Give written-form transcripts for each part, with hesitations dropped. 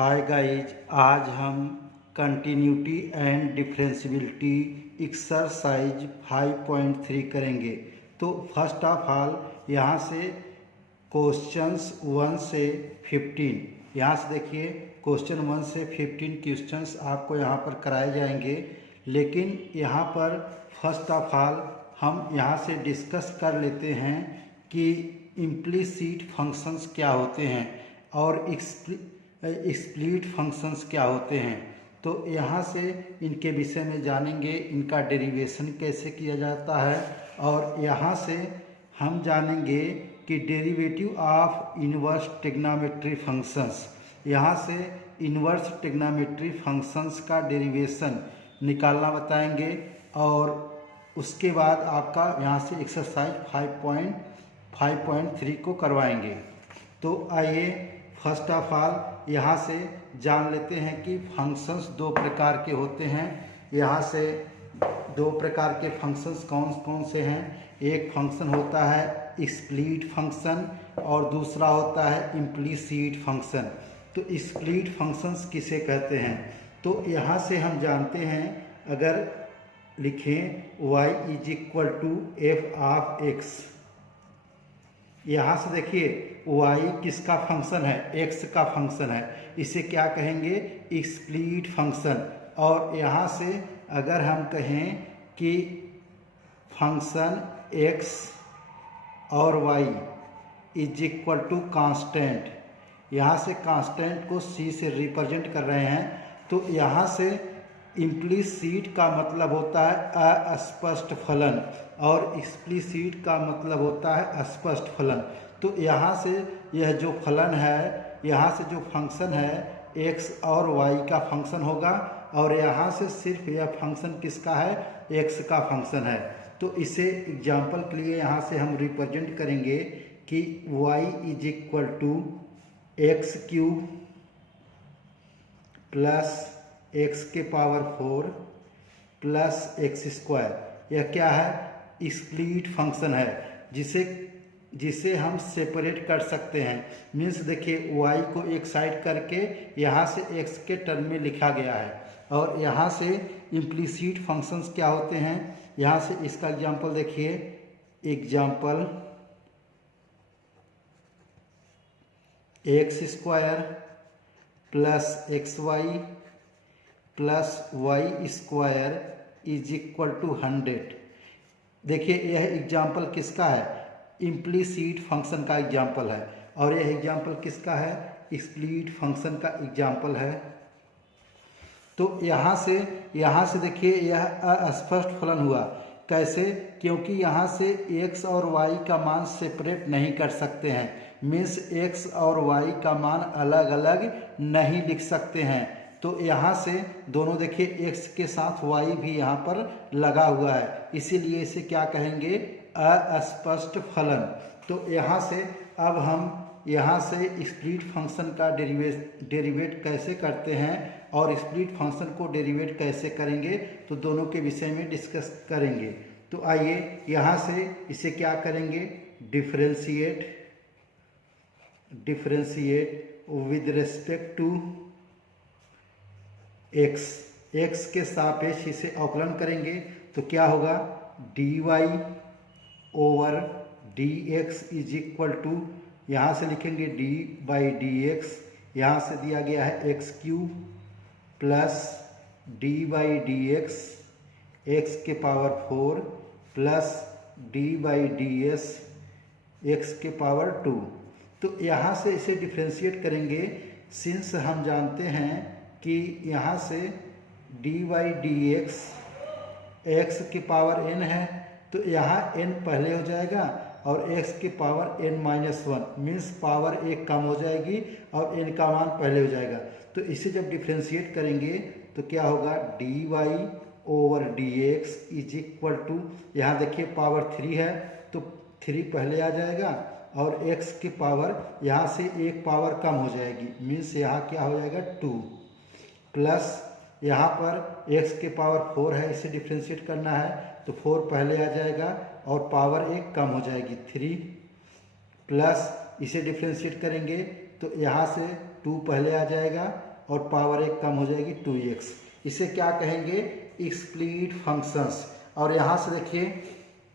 Hi guys, आज हम continuity and differentiability exercise 5.3 करेंगे। तो फर्स्ट ऑफ ऑल यहाँ से क्वेश्चंस 1 से 15, यहाँ से देखिए क्वेश्चन 1 से 15 क्वेश्चंस आपको यहाँ पर कराए जाएंगे। लेकिन यहाँ पर फर्स्ट ऑफ ऑल हम यहाँ से डिस्कस कर लेते हैं कि इम्प्लिसिट फंक्शंस क्या होते हैं और एक्सप्लिसिट फंक्शंस क्या होते हैं। तो यहाँ से इनके विषय में जानेंगे, इनका डेरिवेशन कैसे किया जाता है, और यहाँ से हम जानेंगे कि derivative of inverse trigonometry functions, यहाँ से इनवर्स ट्रिग्नोमेट्री फंक्शंस का डेरिवेशन निकालना बताएंगे। और उसके बाद आपका यहाँ से एक्सरसाइज 5.3 को करवाएंगे। तो आइए फर्स्ट ऑफ ऑल यहाँ से जान लेते हैं कि फंक्शंस दो प्रकार के होते हैं। यहाँ से दो प्रकार के फंक्शंस कौन कौन से हैं। एक फंक्शन होता है एक्सप्लिसिट फंक्शन और दूसरा होता है इम्प्लिसिट फंक्शन। तो एक्सप्लिसिट फंक्शंस किसे कहते हैं, तो यहाँ से हम जानते हैं, अगर लिखें y = f ऑफ x, यहाँ से देखिए y किसका फंक्शन है, x का फंक्शन है, इसे क्या कहेंगे, एक्सप्लिसिट फंक्शन। और यहाँ से अगर हम कहें कि फंक्शन x और y = कांस्टेंट, यहाँ से कांस्टेंट को c से रिप्रेजेंट कर रहे हैं, तो यहाँ से इम्प्लिसिट का मतलब होता है अस्पष्ट फलन और एक्सप्लिसिट का मतलब होता है स्पष्ट फलन। तो यहाँ से यह जो फलन है, यहाँ से जो फंक्शन है x और y का फंक्शन होगा, और यहाँ से सिर्फ यह फंक्शन किसका है, x का फंक्शन है। तो इसे एग्जाम्पल के लिए यहाँ से हम रिप्रेजेंट करेंगे कि y = x³ plus x⁴ plus x²। यह क्या है, एक्सप्लिसिट फंक्शन है, जिसे हम सेपरेट कर सकते हैं। मीन्स देखिए y को एक साइड करके यहाँ से x के टर्म में लिखा गया है। और यहाँ से इम्प्लिसिट फंक्शंस क्या होते हैं, यहाँ से इसका एग्जांपल देखिए, example x² plus xy plus y² = 100। देखिए यह एग्जाम्पल किसका है, इम्प्लिसिट फंक्शन का एग्जाम्पल है, और यह एग्जाम्पल किसका है, एक्सप्लिसिट फंक्शन का एग्जाम्पल है। तो यहाँ से देखिए यह अस्पष्ट फलन हुआ। कैसे, क्योंकि यहाँ से x और y का मान सेपरेट नहीं कर सकते हैं। मीन्स x और y का मान अलग अलग नहीं लिख सकते हैं। तो यहाँ से दोनों देखिए x के साथ y भी यहाँ पर लगा हुआ है, इसीलिए इसे क्या कहेंगे, अस्पष्ट फलन। तो यहाँ से अब हम यहाँ से एक्सप्लिसिट फंक्शन का डेरिवेट कैसे करते हैं और एक्सप्लिसिट फंक्शन को डेरिवेट कैसे करेंगे, तो दोनों के विषय में डिस्कस करेंगे। तो आइए यहाँ से इसे क्या करेंगे, differentiate with respect to x के सापेक्ष इसे अवकलन करेंगे। तो क्या होगा, dy/dx = यहाँ से लिखेंगे d/dx, यहाँ से दिया गया है x³ plus d/dx x⁴ plus d/ds x⁴ तो यहाँ से इसे डिफ्रेंशिएट करेंगे। सिंस हम जानते हैं कि यहाँ से d/dx x⁴n है, तो यहाँ n पहले हो जाएगा और x⁴n-1 मीन्स पावर एक कम हो जाएगी और n का मान पहले हो जाएगा। तो इसे जब डिफ्रेंशिएट करेंगे तो क्या होगा, dy/dx = यहाँ देखिए पावर 3 है, तो 3 पहले आ जाएगा और x⁴ यहाँ से एक पावर कम हो जाएगी, मीन्स यहाँ क्या हो जाएगा 2, प्लस यहाँ पर x⁴ है, इसे डिफ्रेंशिएट करना है, तो 4 पहले आ जाएगा और पावर एक कम हो जाएगी 3, प्लस इसे डिफ्रेंशिएट करेंगे तो यहाँ से 2 पहले आ जाएगा और पावर 1 कम हो जाएगी 2x। इसे क्या कहेंगे? Explicit functions. और यहाँ से देखिए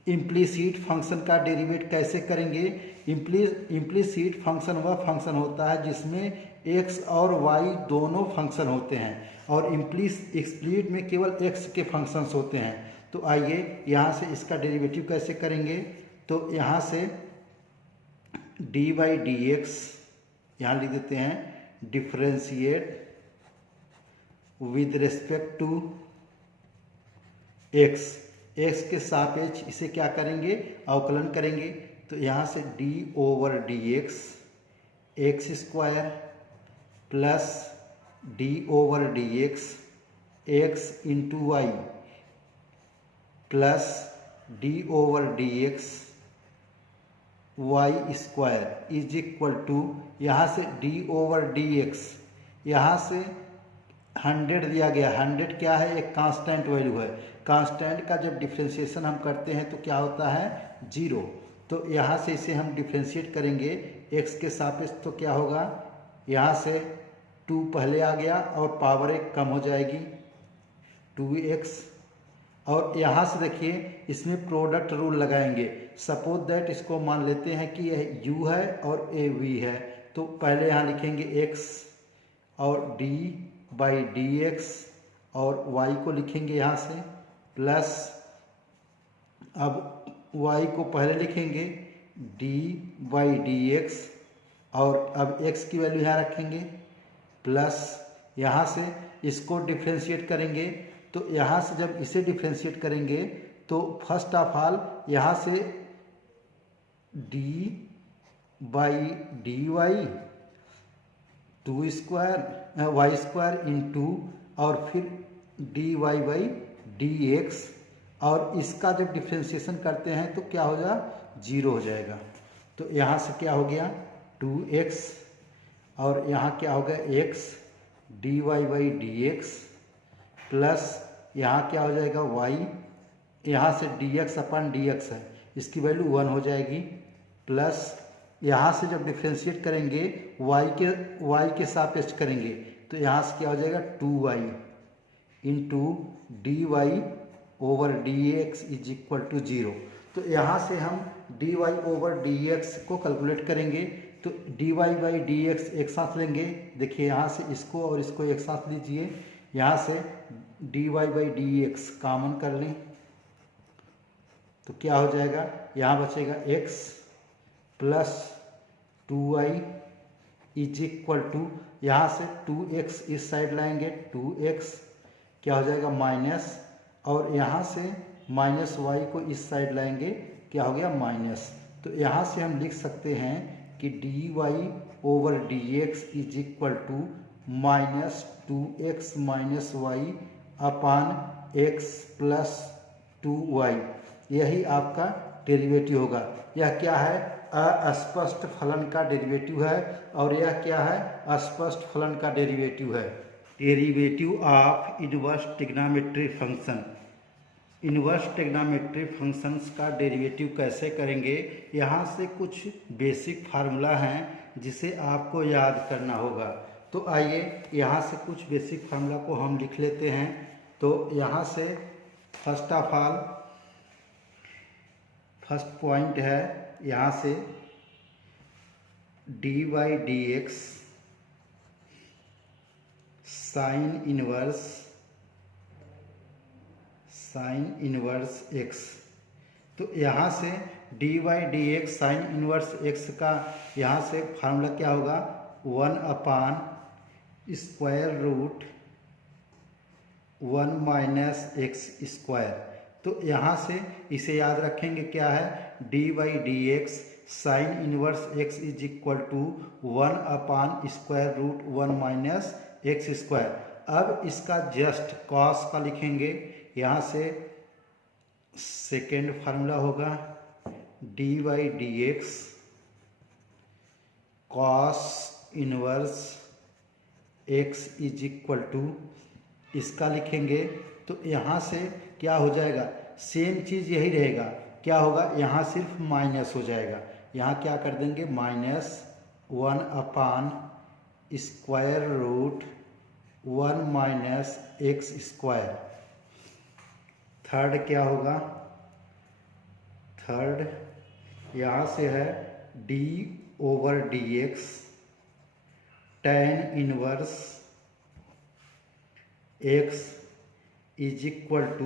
इम्प्लिसिट फंक्शन का डेरिवेट कैसे करेंगे? इम्प्लिसिट फंक्शन वह फंक्शन होता है जिसमें x और y दोनों फंक्शन होते हैं, और एक्सप्लिसिट में केवल x के फंक्शंस होते हैं। तो आइए यहाँ से इसका डेरिवेटिव कैसे करेंगे। तो यहाँ से dy dx यहाँ लिख देते हैं differentiate with respect to x। x के सापेक्ष इसे क्या करेंगे? अवकलन करेंगे। तो यहाँ से d over dx x square plus d over dx x into y plus d over dx y square is equal to, यहाँ से d ओवर dx, यहाँ से 100 दिया गया। 100 क्या है? एक कांस्टेंट वैल्यू है। कांस्टेंट का जब डिफ्रेंशिएशन हम करते हैं तो क्या होता है? 0। तो यहाँ से इसे हम डिफ्रेंशिएट करेंगे x के सापेक्ष, तो क्या होगा? यहाँ से 2 पहले आ गया और पावर 1 कम हो जाएगी 2x। और यहाँ से देखिए इसमें प्रोडक्ट रूल लगाएंगे। सपोज दैट इसको मान लेते हैं कि यह u है और ये v है। तो पहले यहाँ लिखेंगे x और d बाई डी एक्स, और y को लिखेंगे यहाँ से प्लस, अब y को पहले लिखेंगे d बाई डी एक्स, और अब x की वैल्यू यहाँ रखेंगे प्लस, यहाँ से इसको डिफ्रेंशिएट करेंगे। तो यहाँ से जब इसे डिफ्रेंशिएट करेंगे तो फर्स्ट ऑफ ऑल यहाँ से d by d y 2 square y square into, और फिर d y by D x, और इसका जब डिफ्रेंशिएशन करते हैं तो क्या हो जाएगा? 0 हो जाएगा। तो यहाँ से क्या हो गया? 2x, और यहाँ क्या हो गया? x d y by D x plus यहाँ क्या हो जाएगा? y, यहाँ से dx अपन dx है, इसकी वैल्यू 1 हो जाएगी, प्लस यहाँ से जब डिफ्रेंशिएट करेंगे y के सापेक्ष करेंगे तो यहाँ से क्या हो जाएगा? 2y into d y over d x is equal to 0। तो यहाँ से हम dy ओवर dx को कैलकुलेट करेंगे। तो dy बाई dx एक साथ लेंगे। देखिए यहाँ से इसको और इसको एक साथ लीजिए। यहाँ से dy बाई dx कॉमन कर लें तो क्या हो जाएगा? यहाँ बचेगा x plus 2y is equal to, यहाँ से 2x इस साइड लाएंगे, 2x क्या हो जाएगा? माइनस, और यहाँ से माइनस y को इस साइड लाएंगे, क्या हो गया? माइनस। तो यहाँ से हम लिख सकते हैं कि dy over dx is equal to minus 2x minus y upon x plus 2y। यही आपका डेरिवेटिव होगा। यह क्या है? अस्पष्ट फलन का डेरिवेटिव है, और यह क्या है? अस्पष्ट फलन का डेरिवेटिव है। Derivative of inverse trigonometry function. Inverse trigonometry functions का डेरिवेटिव कैसे करेंगे? यहाँ से कुछ बेसिक फार्मूला हैं जिसे आपको याद करना होगा। तो आइए यहाँ से कुछ बेसिक फार्मूला को हम लिख लेते हैं। तो यहाँ से first of all first point है यहाँ से dy dx sine inverse x। तो यहाँ से dy dx sine inverse x का यहाँ से फार्मूला क्या होगा? 1 upon square root 1 minus x square. तो यहाँ से इसे याद रखेंगे, क्या है? dy dx sine inverse x is equal to 1 upon square root 1 minus x square. अब इसका जस्ट कॉस का लिखेंगे। यहाँ से सेकेंड फार्मूला होगा dy dx cos inverse x is equal to, इसका लिखेंगे। तो यहाँ से क्या हो जाएगा? सेम चीज़ यही रहेगा। क्या होगा? यहाँ सिर्फ माइनस हो जाएगा। यहाँ क्या कर देंगे? Minus 1 upon square root 1 minus x square. Third क्या होगा, थर्ड यहाँ से है d over d x tan inverse x is equal to,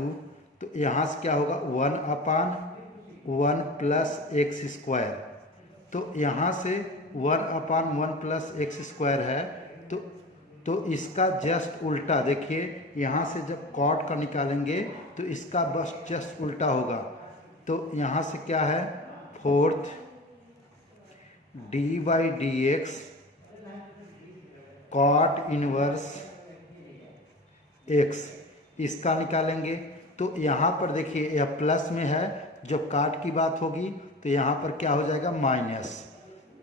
तो यहाँ से क्या होगा 1/1 प्लस एक्स स्क्वायर। तो यहाँ से 1/1 प्लस एक्स स्क्वायर है, तो इसका जस्ट उल्टा देखिए, यहाँ से जब कॉट का निकालेंगे तो इसका बस जस्ट उल्टा होगा। तो यहाँ से क्या है, fourth d by D x cot inverse x, इसका निकालेंगे। तो यहाँ पर देखिए यह प्लस में है, जब काट की बात होगी तो यहाँ पर क्या हो जाएगा माइनस।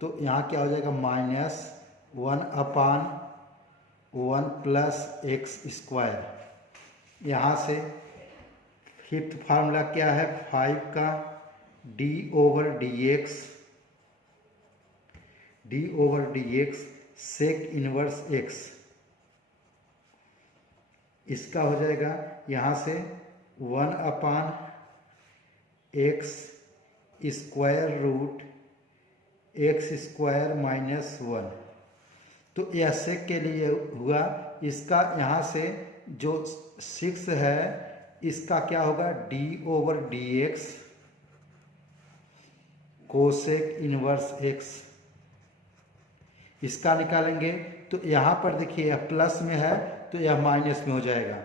तो यहाँ क्या हो जाएगा माइनस 1/1 प्लस एक्स स्क्वायर। यहाँ से फिफ्थ फार्मूला क्या है 5 का d over d x sec inverse x, इसका हो जाएगा यहाँ से 1/x square root x square minus 1। तो यह सेक के लिए हुआ। इसका यहाँ से जो 6 है इसका क्या होगा D over d x cosec inverse x, इसका निकालेंगे। तो यहाँ पर देखिए यह प्लस में है तो यह माइनस में हो जाएगा,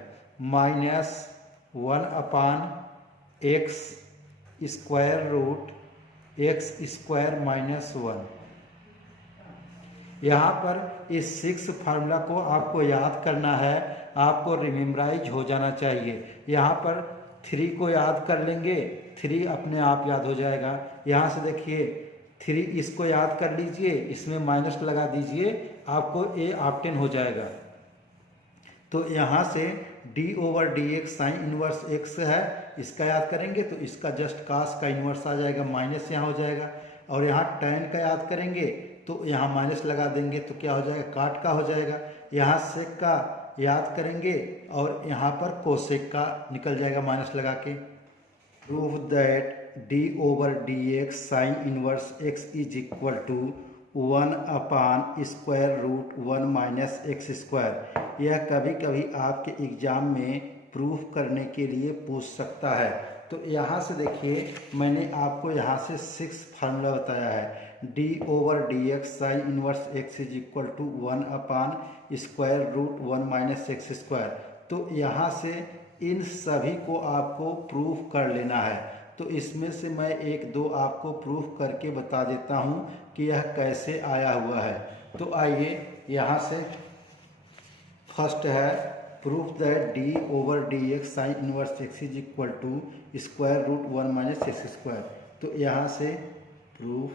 minus 1/x square root x square minus 1। यहाँ पर इस 6 फार्मूला को आपको याद करना है, आपको रिमेम्बराइज हो जाना चाहिए। यहाँ पर 3 को याद कर लेंगे, 3 अपने आप याद हो जाएगा। यहाँ से देखिए 3 इसको याद कर लीजिए, इसमें माइनस लगा दीजिए, आपको ए ऑप्टेन हो जाएगा। तो यहाँ से D over d x sine inverse x है, इसका याद करेंगे तो इसका जस्ट कास का इन्वर्स आ जाएगा, माइनस यहाँ हो जाएगा। और यहाँ टैन का याद करेंगे तो यहाँ माइनस लगा देंगे तो क्या हो जाएगा काट का हो जाएगा। यहाँ सेक का याद करेंगे और यहाँ पर कोसेक का निकल जाएगा माइनस लगा के। Prove that d over d x sine inverse x is equal to 1/1 minus x square. यह कभी कभी आपके एग्जाम में प्रूफ करने के लिए पूछ सकता है। तो यहाँ से देखिए मैंने आपको यहाँ से 6 फार्मूला बताया है, d over d x sine inverse x is equal to 1/1 minus x square. तो यहाँ से इन सभी को आपको प्रूफ कर लेना है। तो इसमें से मैं 1-2 आपको प्रूफ करके बता देता हूँ कि यह कैसे आया हुआ है। तो आइए यहाँ से फर्स्ट है proof that d over d x sine inverse x is equal to square root 1 minus x square. तो यहाँ से प्रूफ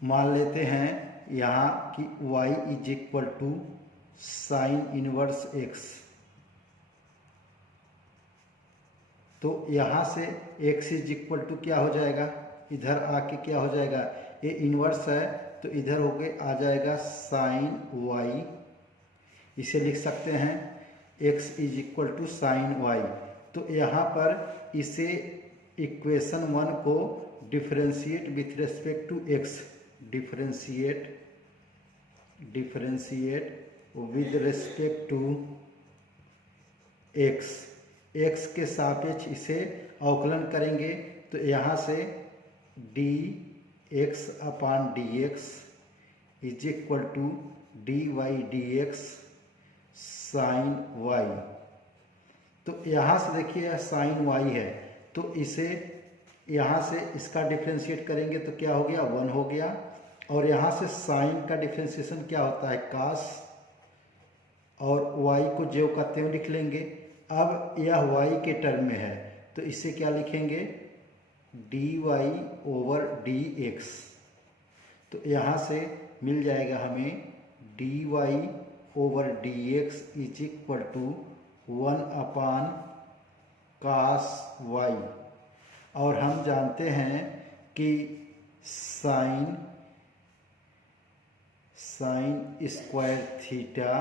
मान लेते हैं यहाँ कि y is equal to sine inverse x। तो यहाँ से x इज इक्वल टू क्या हो जाएगा, इधर आके क्या हो जाएगा, ये इनवर्स है तो इधर होके आ जाएगा साइन y। इसे लिख सकते हैं x is equal to sine y। तो यहाँ पर इसे इक्वेशन 1 को differentiate with respect to x, differentiate with respect to x के सापेक्ष इसे अवकलन करेंगे। तो यहाँ से dx upon dx is equal to dy dx sine y। तो यहाँ से देखिए यह साइन y है, तो इसे यहाँ से इसका डिफरेंशिएट करेंगे तो क्या हो गया 1 हो गया। और यहाँ से साइन का डिफरेंशिएशन क्या होता है कास, और y को जो कहते हुए लिख लेंगे। अब यह y के टर्म में है तो इसे क्या लिखेंगे dy ओवर dx। तो यहाँ से मिल जाएगा हमें dy over dx is equal to 1/cos y। और हम जानते हैं कि साइन साइन स्क्वायर थीटा,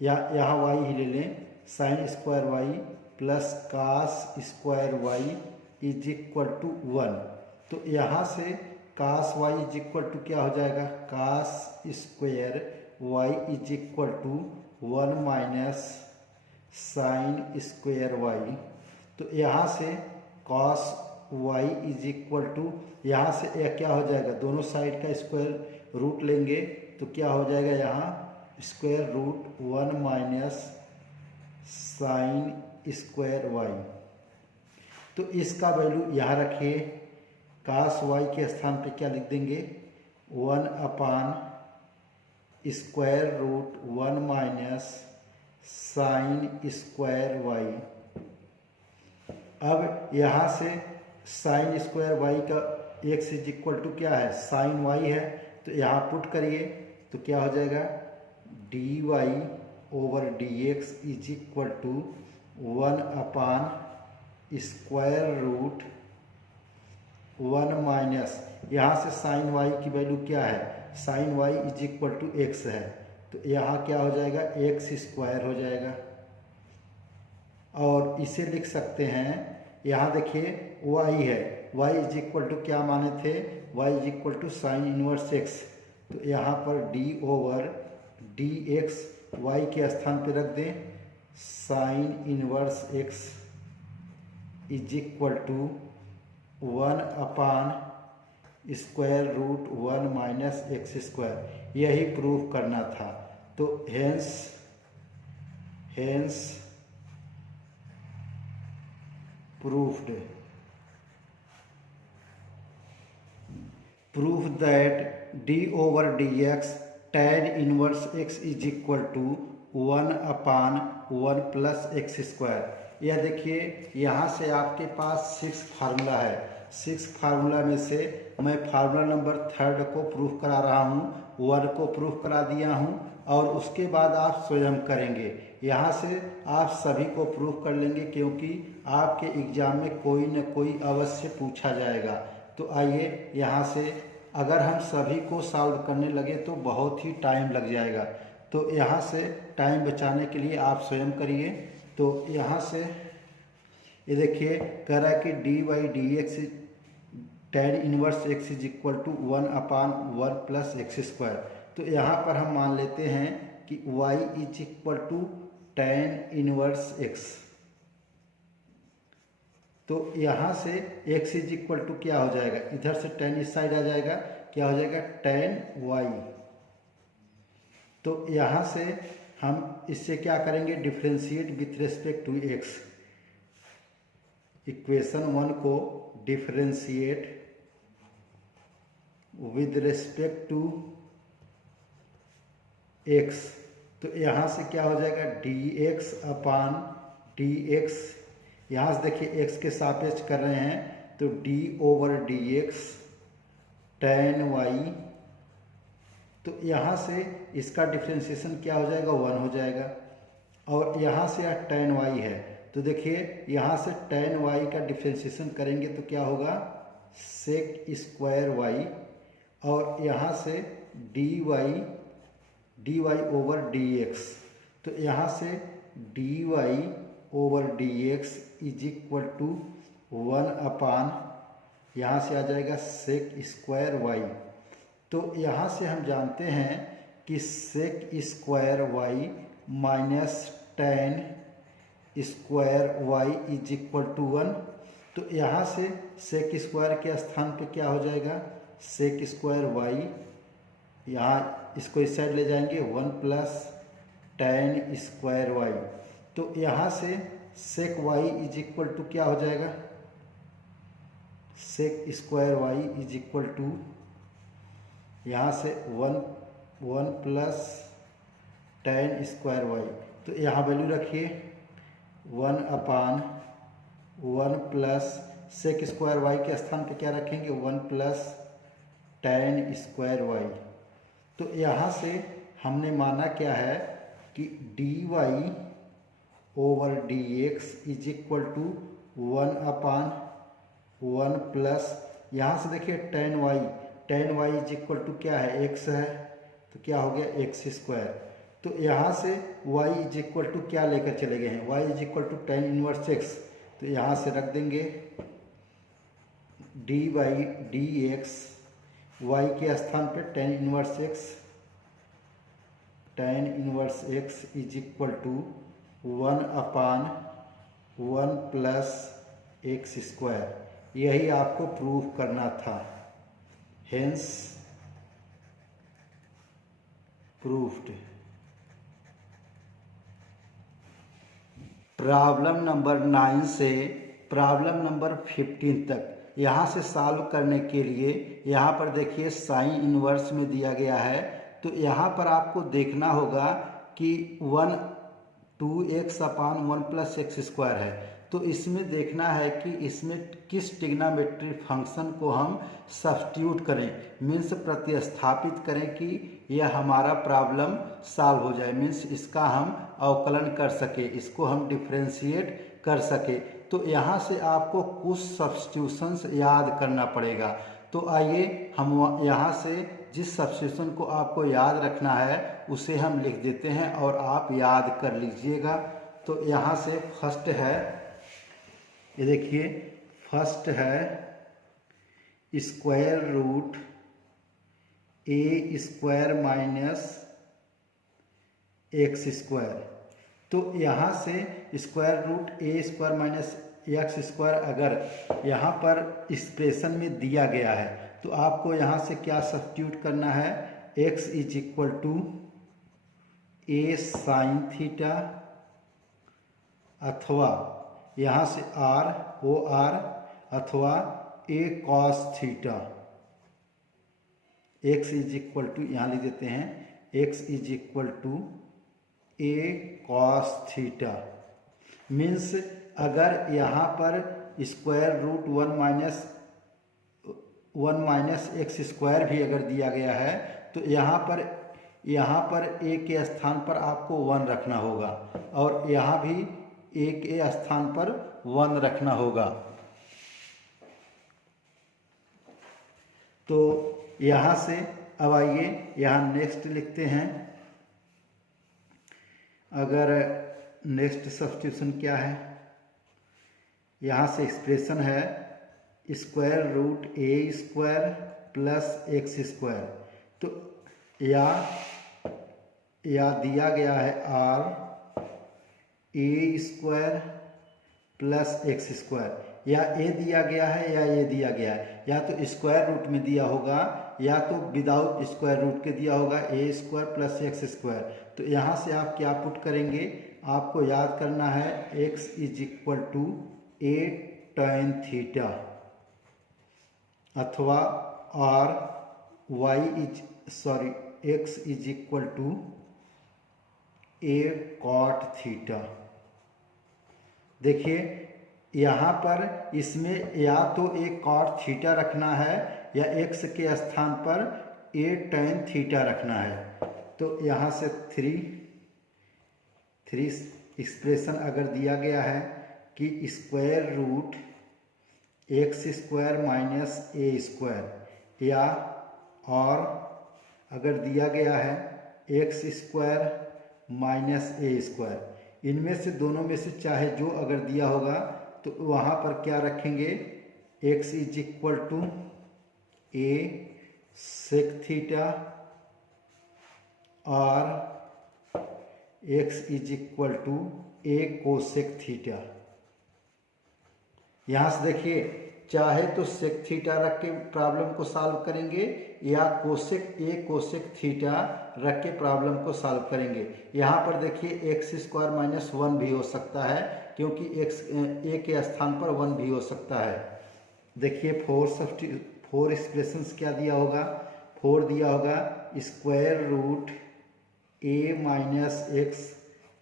या यहाँ वाई ही ले लें, sine square y plus cos square y is equal to 1। तो यहाँ से cos y is equal to क्या हो जाएगा, cos square y is equal to 1 minus sine square y. तो यहाँ से cos y is equal to, यहाँ से यह क्या हो जाएगा, दोनों साइड का स्क्वायर रूट लेंगे तो क्या हो जाएगा, यहाँ square root 1 minus sine square y. तो इसका वैल्यू यहाँ रखिए, कास वाई के स्थान पे क्या लिख देंगे, 1 upon square root 1 minus sine square y. अब यहाँ से साइन स्क्वायर वाई का x इज इक्वल टू क्या है, साइन वाई है, तो यहाँ पुट करिए तो क्या हो जाएगा, d y over d x is equal to 1 upon square root 1 minus, यहाँ से साइन वाई की वैल्यू क्या है, sine y is equal to x है, तो यहाँ क्या हो जाएगा, एक्स स्क्वायर हो जाएगा। और इसे लिख सकते हैं, यहाँ देखिए y है, y इज इक्वल टू क्या माने थे, y is equal to sine inverse x, तो यहाँ पर d over d x y के स्थान पे रख दें, sine inverse x is equal to 1 upon square root 1 minus x square, यही प्रूफ करना था। तो hence proof that d over d x tan inverse x is equal to 1 upon 1 plus x square. यह देखिए यहाँ से आपके पास 6 फार्मूला है, 6 फार्मूला में से मैं फार्मूला नंबर 3 को प्रूफ करा रहा हूँ, 1 को प्रूफ करा दिया हूँ, और उसके बाद आप स्वयं करेंगे। यहाँ से आप सभी को प्रूफ कर लेंगे, क्योंकि आपके एग्जाम में कोई न कोई अवश्य पूछा जाएगा। तो आइए यहाँ से, अगर हम सभी को सॉल्व करने लगे तो बहुत ही टाइम लग जाएगा, तो यहाँ से टाइम बचाने के लिए आप स्वयं करिए। तो यहाँ से ये देखिए कह रहा है कि d y d x tan inverse x is equal to 1 upon 1 plus x square. तो यहाँ पर हम मान लेते हैं कि y is equal to tan inverse x. तो यहाँ से x इज इक्वल टू क्या हो जाएगा, इधर से टेन इस साइड आ जाएगा, क्या हो जाएगा टेन y। तो यहाँ से हम इससे क्या करेंगे, differentiate with respect to x। Equation 1 को differentiate with respect to x। तो यहाँ से क्या हो जाएगा, dx अपान dx, यहाँ से देखिए x के सापेक्ष कर रहे हैं, तो d over dx tan y। तो यहाँ से इसका डिफ्रेंशिएशन क्या हो जाएगा, 1 हो जाएगा। और यहाँ से यह tan y है, तो देखिए यहाँ से tan y का डिफ्रेंशिएशन करेंगे तो क्या होगा, सेक स्क्वायर y, और यहाँ से dy ओवर dx। तो यहाँ से dy over dx is equal to 1 अपान, यहाँ से आ जाएगा सेक स्क्वायर y। तो यहाँ से हम जानते हैं कि sec square y minus tan square y is equal to 1। तो यहाँ से सेक स्क्वायर के स्थान पे क्या हो जाएगा, सेक स्क्वायर y, यहाँ इसको इस साइड ले जाएंगे 1 प्लस टेन स्क्वायर y। तो यहाँ से sec y is equal to क्या हो जाएगा, sec square y is equal to यहाँ से 1 प्लस टेन स्क्वायर y। तो यहाँ वैल्यू रखिए 1 upon 1 plus sec square y के स्थान पे क्या रखेंगे, 1 प्लस टेन स्क्वायर y। तो यहाँ से हमने माना क्या है कि dy over dx is equal to 1 upon 1 plus, यहाँ से देखिए tan y is equal to क्या है, x है, तो क्या हो गया एक्स स्क्वायर। तो यहाँ से y इज इक्वल टू क्या लेकर चले गए हैं, y is equal to tan inverse x, तो यहाँ से रख देंगे dy dx, y के स्थान पे tan inverse x is equal to 1/1 plus x square. यही आपको प्रूव करना था, हेंस प्रूव्ड। प्रॉब्लम नंबर 9 से प्रॉब्लम नंबर 15 तक यहाँ से सॉल्व करने के लिए यहाँ पर देखिए साइन इनवर्स में दिया गया है। तो यहाँ पर आपको देखना होगा कि 2x/1 प्लस एक्स स्क्वायर है। तो इसमें देखना है कि इसमें किस ट्रिग्नोमेट्रिक फंक्शन को हम सब्स्टिट्यूट करें, मीन्स प्रतिस्थापित करें कि यह हमारा प्रॉब्लम सॉल्व हो जाए, मीन्स इसका हम अवकलन कर सके, इसको हम डिफ्रेंशिएट कर सके। तो यहाँ से आपको कुछ सब्स्टिट्यूशंस याद करना पड़ेगा। तो आइए हम यहाँ से जिस सब्स्टिट्यूशन को आपको याद रखना है उसे हम लिख देते हैं और आप याद कर लीजिएगा। तो यहाँ से फर्स्ट है, ये देखिए फर्स्ट है square root a square minus x square. तो यहाँ से square root a square minus x square अगर यहाँ पर एक्सप्रेशन में दिया गया है तो आपको यहाँ से क्या सब्स्टिट्यूट करना है, x is equal to a sine theta अथवा यहाँ से r ओ r अथवा a cos theta. x is equal to यहाँ लिख देते हैं x is equal to a cos theta. Means अगर यहाँ पर square root 1 minus x square भी अगर दिया गया है तो यहाँ पर a के स्थान पर आपको 1 रखना होगा और यहाँ भी a के स्थान पर 1 रखना होगा। तो यहाँ से अब आइए यहाँ नेक्स्ट लिखते हैं। अगर नेक्स्ट सब्स्टिट्यूशन क्या है, यहाँ से एक्सप्रेशन है square root a square plus x square. तो या दिया गया है r ए स्क्वायर प्लस एक्स स्क्वायर, या ए दिया गया है या ए दिया गया है, या तो स्क्वायर रूट में दिया होगा या तो विदाउट स्क्वायर रूट के दिया होगा ए स्क्वायर प्लस एक्स स्क्वायर। तो यहाँ से आप क्या पुट करेंगे, आपको याद करना है x is equal to a tan theta अथवा x is equal to a cot theta. देखिए यहाँ पर इसमें या तो एक कॉट थीटा रखना है या x के स्थान पर ए tan थीटा रखना है। तो यहाँ से थ्री एक्सप्रेशन अगर दिया गया है कि square root x square minus a square, या और अगर दिया गया है x square minus a square, इनमें से दोनों में से चाहे जो अगर दिया होगा तो वहाँ पर क्या रखेंगे, x is equal to a sec theta और x is equal to a cosec theta. यहाँ से देखिए चाहे तो सेक थीटा रख के प्रॉब्लम को सॉल्व करेंगे या कोसेक थीटा रख के प्रॉब्लम को सॉल्व करेंगे। यहाँ पर देखिए एक्स स्क्वायर माइनस 1 भी हो सकता है क्योंकि ए के स्थान पर 1 भी हो सकता है। देखिए फोर एक्सप्रेशंस क्या दिया होगा, 4 दिया होगा स्क्वायर रूट ए माइनस एक्स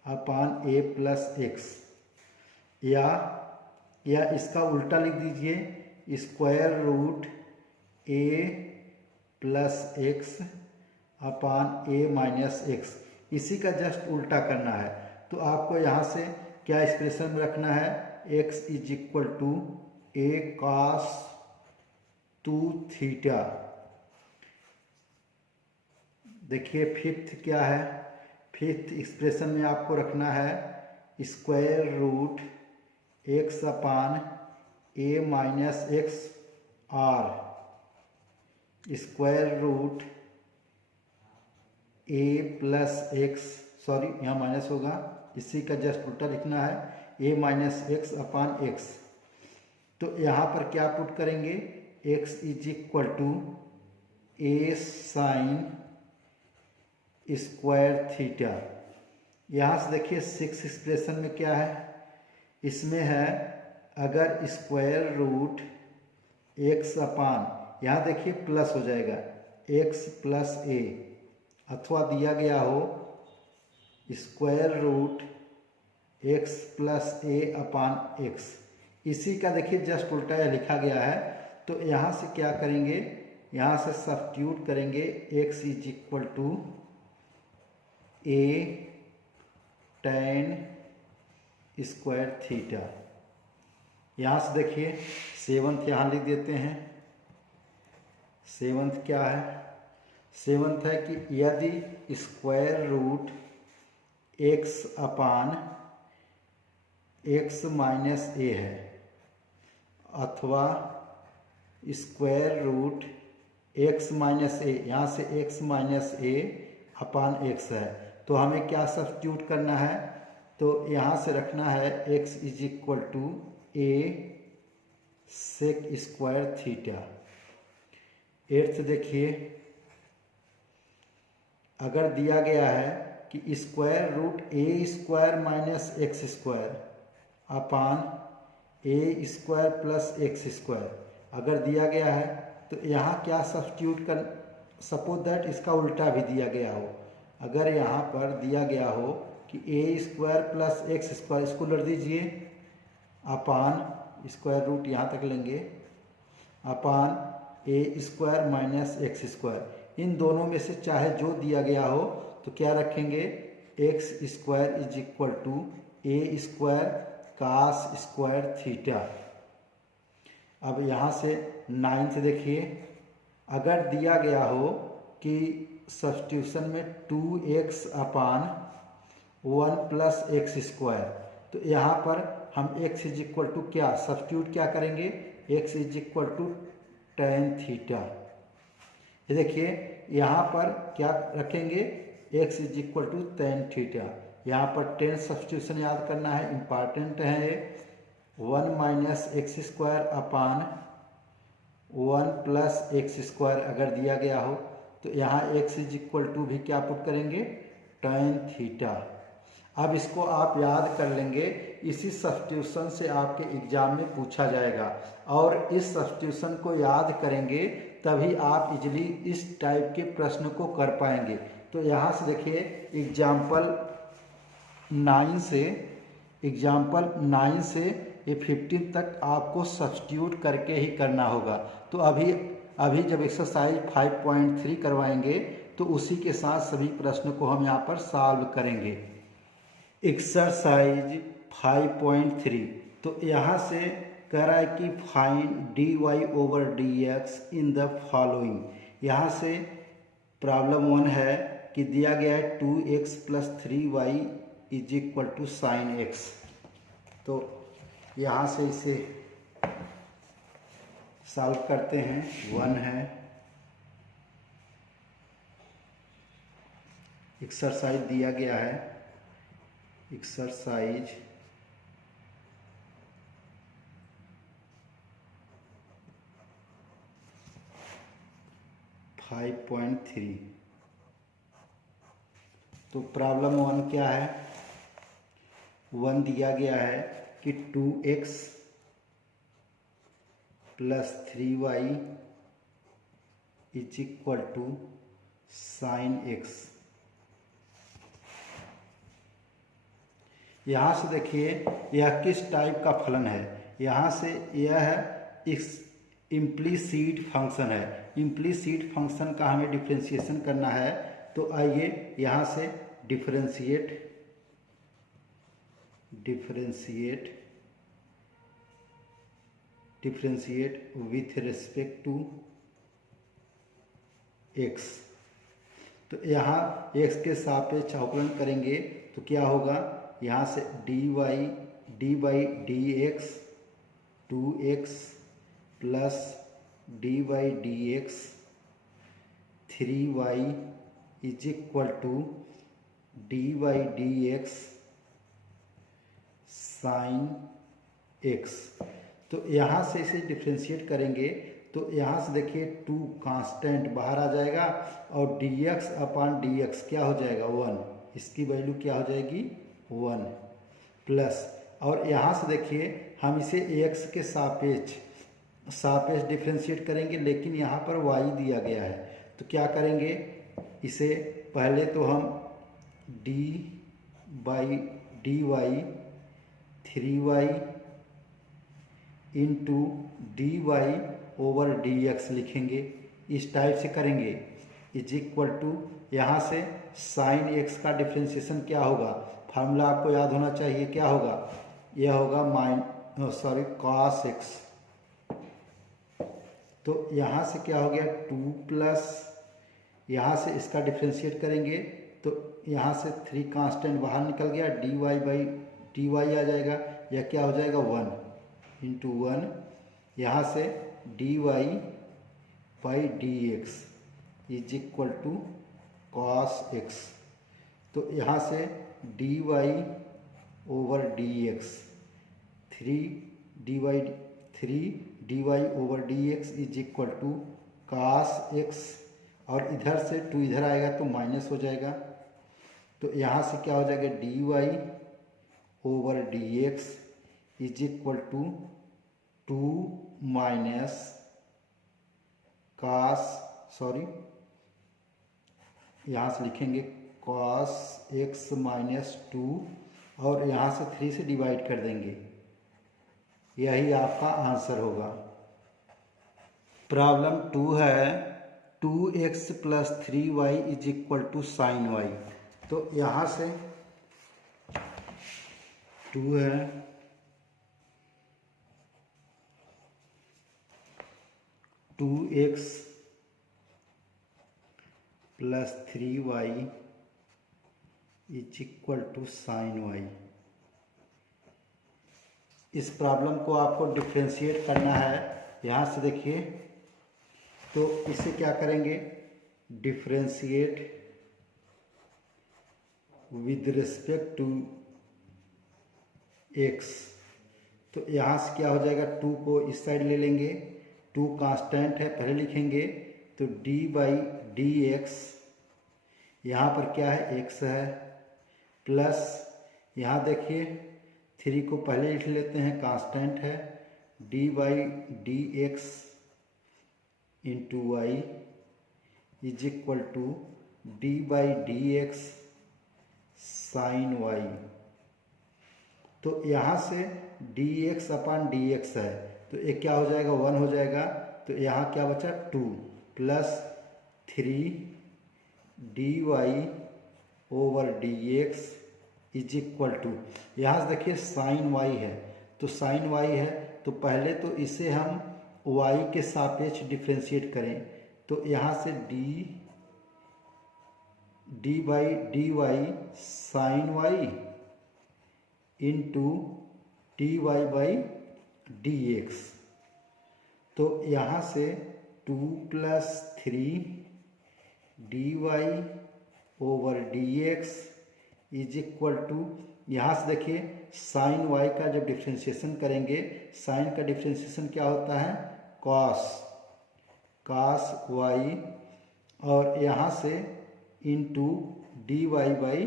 अपान ए प्लस एक्स, या इसका उल्टा लिख दीजिए square root a plus x upon a minus x. इसी का जस्ट उल्टा करना है। तो आपको यहाँ से क्या एक्सप्रेशन में रखना है, x is equal to a cos 2 theta देखिए फिफ्थ क्या है, फिफ्थ एक्सप्रेशन में आपको रखना है square root x upon a minus x or square root a plus x, sorry यहाँ माइनस होगा, इसी का जस्ट उल्टा लिखना है a minus x upon x. तो यहाँ पर क्या पुट करेंगे, x is equal to a sine square theta. यहाँ से देखिए सिक्स एक्सप्रेशन में क्या है, इसमें है अगर स्क्वायर रूट एक्स अपान, यहाँ देखिए प्लस हो जाएगा एक्स प्लस ए, अथवा दिया गया हो स्क्वायर रूट एक्स प्लस ए अपान एक्स, इसी का देखिए जस्ट उल्टा लिखा गया है। तो यहाँ से क्या करेंगे, यहाँ से सब्स्टिट्यूट करेंगे x is equal to a tan square theta. यहाँ से देखिए सेवंथ यहाँ लिख देते हैं। सेवंथ क्या है, सेवंथ है कि यदि square root x upon x minus ए है अथवा स्क्वायर रूट एक्स माइनस ए, यहाँ से एक्स माइनस ए अपान एक्स है, तो हमें क्या सब्स्टिट्यूट करना है, तो यहाँ से रखना है x is equal to a sec square theta. Eighth देखिए, अगर दिया गया है कि square root a square minus x square upon a square plus x square, अगर दिया गया है तो यहाँ क्या सब्स्टिट्यूट कर, सपोज दैट इसका उल्टा भी दिया गया हो, अगर यहाँ पर दिया गया हो कि ए स्क्वायर प्लस एक्स स्क्वायर, इसको लड़ दीजिए अपान स्क्वायर रूट यहाँ तक लेंगे अपान a square minus x square, इन दोनों में से चाहे जो दिया गया हो तो क्या रखेंगे, x square is equal to a square cos square theta. अब यहाँ से नाइन्थ देखिए, अगर दिया गया हो कि सब्स्टिट्यूशन में 2x upon 1 plus x square, तो यहाँ पर हम x इज इक्वल टू क्या सब्स्टिट्यूट क्या करेंगे, x is equal to tan theta. ये देखिए यहाँ पर क्या रखेंगे, x is equal to tan theta. यहाँ पर टेन सब्स्टिट्यूशन याद करना है, इम्पॉर्टेंट है। 1 minus x square upon 1 plus x square अगर दिया गया हो तो यहाँ x इज इक्वल टू भी क्या पुट करेंगे, टेन थीटा। अब इसको आप याद कर लेंगे, इसी सब्स्टिट्यूशन से आपके एग्जाम में पूछा जाएगा, और इस सब्स्टिट्यूशन को याद करेंगे तभी आप इजली इस टाइप के प्रश्न को कर पाएंगे। तो यहाँ से देखिए एग्जाम्पल 9 से ये 15 तक आपको सब्स्टिट्यूट करके ही करना होगा। तो अभी जब एक्सरसाइज 5.3 करवाएंगे तो उसी के साथ सभी प्रश्न को हम यहाँ पर सॉल्व करेंगे। एक्सरसाइज 5.3, तो यहाँ से कह रहा है कि find dy over dx in the following. यहाँ से प्रॉब्लम 1 है कि दिया गया है 2x plus 3y is equal to sine x. तो यहाँ से इसे सॉल्व करते हैं। 1 है, एक्सरसाइज दिया गया है, एक्सरसाइज 5.3। तो प्रॉब्लम 1 क्या है, 1 दिया गया है कि 2x plus 3y is equal to sine x. यहाँ से देखिए यह किस टाइप का फलन है, यहाँ से यह है इस इम्प्लीसिट फंक्शन है। इम्प्लीसिट फंक्शन का हमें डिफ्रेंशिएशन करना है, तो आइए यहाँ से differentiate with respect to x. तो तो यहाँ x के सापेक्ष अवकलन करेंगे तो क्या होगा, यहाँ से d by D x 2x plus d by D x 3y is equal to d by D x sine x. तो यहाँ से इसे डिफ्रेंशिएट करेंगे तो यहाँ से देखिए 2 कांस्टेंट बाहर आ जाएगा और dx अपॉन dx क्या हो जाएगा 1, इसकी वैल्यू क्या हो जाएगी 1 प्लस, और यहाँ से देखिए हम इसे x के सापेक्ष डिफ्रेंशिएट करेंगे, लेकिन यहाँ पर y दिया गया है तो क्या करेंगे, इसे पहले तो हम d by d y 3y into d y over d x लिखेंगे, इस टाइप से करेंगे इज इक्वल टू, यहाँ से साइन एक्स का डिफ्रेंशिएशन क्या होगा, फार्मूला आपको याद होना चाहिए, क्या होगा, यह होगा कॉस एक्स। तो यहाँ से क्या हो गया 2 प्लस, यहाँ से इसका डिफ्रेंशिएट करेंगे तो यहाँ से 3 कांस्टेंट बाहर निकल गया, d y by d y आ जाएगा, यह क्या हो जाएगा 1 इंटू 1, यहाँ से d y by D x is equal to cos x. तो यहाँ से d y over d x 3 d y over d x is equal to cos x, और इधर से 2 इधर आएगा तो माइनस हो जाएगा, तो यहाँ से क्या हो जाएगा d y over d x is equal to 2 minus यहाँ से लिखेंगे कॉस एक्स माइनस 2 और यहाँ से 3 से डिवाइड कर देंगे, यही आपका आंसर होगा। प्रॉब्लम 2 है 2x plus 3y is equal to sine y. तो यहाँ से 2 है 2x plus 3y is equal to sine y. इस प्रॉब्लम को आपको डिफ्रेंशिएट करना है, यहाँ से देखिए तो इसे क्या करेंगे, differentiate with respect to x। तो यहाँ से क्या हो जाएगा 2 को इस साइड ले लेंगे, 2 कांस्टेंट है पहले लिखेंगे तो d बाई डी एक्स, यहाँ पर क्या है x है, प्लस यहाँ देखिए 3 को पहले लिख लेते हैं कांस्टेंट है, d by D x into y is equal to d by D x sine y. तो यहाँ से d x upon d x है तो एक क्या हो जाएगा 1 हो जाएगा, तो यहाँ क्या बचा 2 plus 3 d y over d x is equal to, यहाँ से देखिए साइन वाई है तो साइन वाई है तो पहले तो इसे हम y के सापेक्ष डिफ्रेंशिएट करें, तो यहाँ से d by d y sine y into d y by D x. तो यहाँ से 2 plus 3 d y over d x is equal to, यहाँ से देखिए साइन वाई का जब डिफ्रेंशिएशन करेंगे, साइन का डिफ्रेंशिएशन क्या होता है कॉस वाई, और यहाँ से into d y by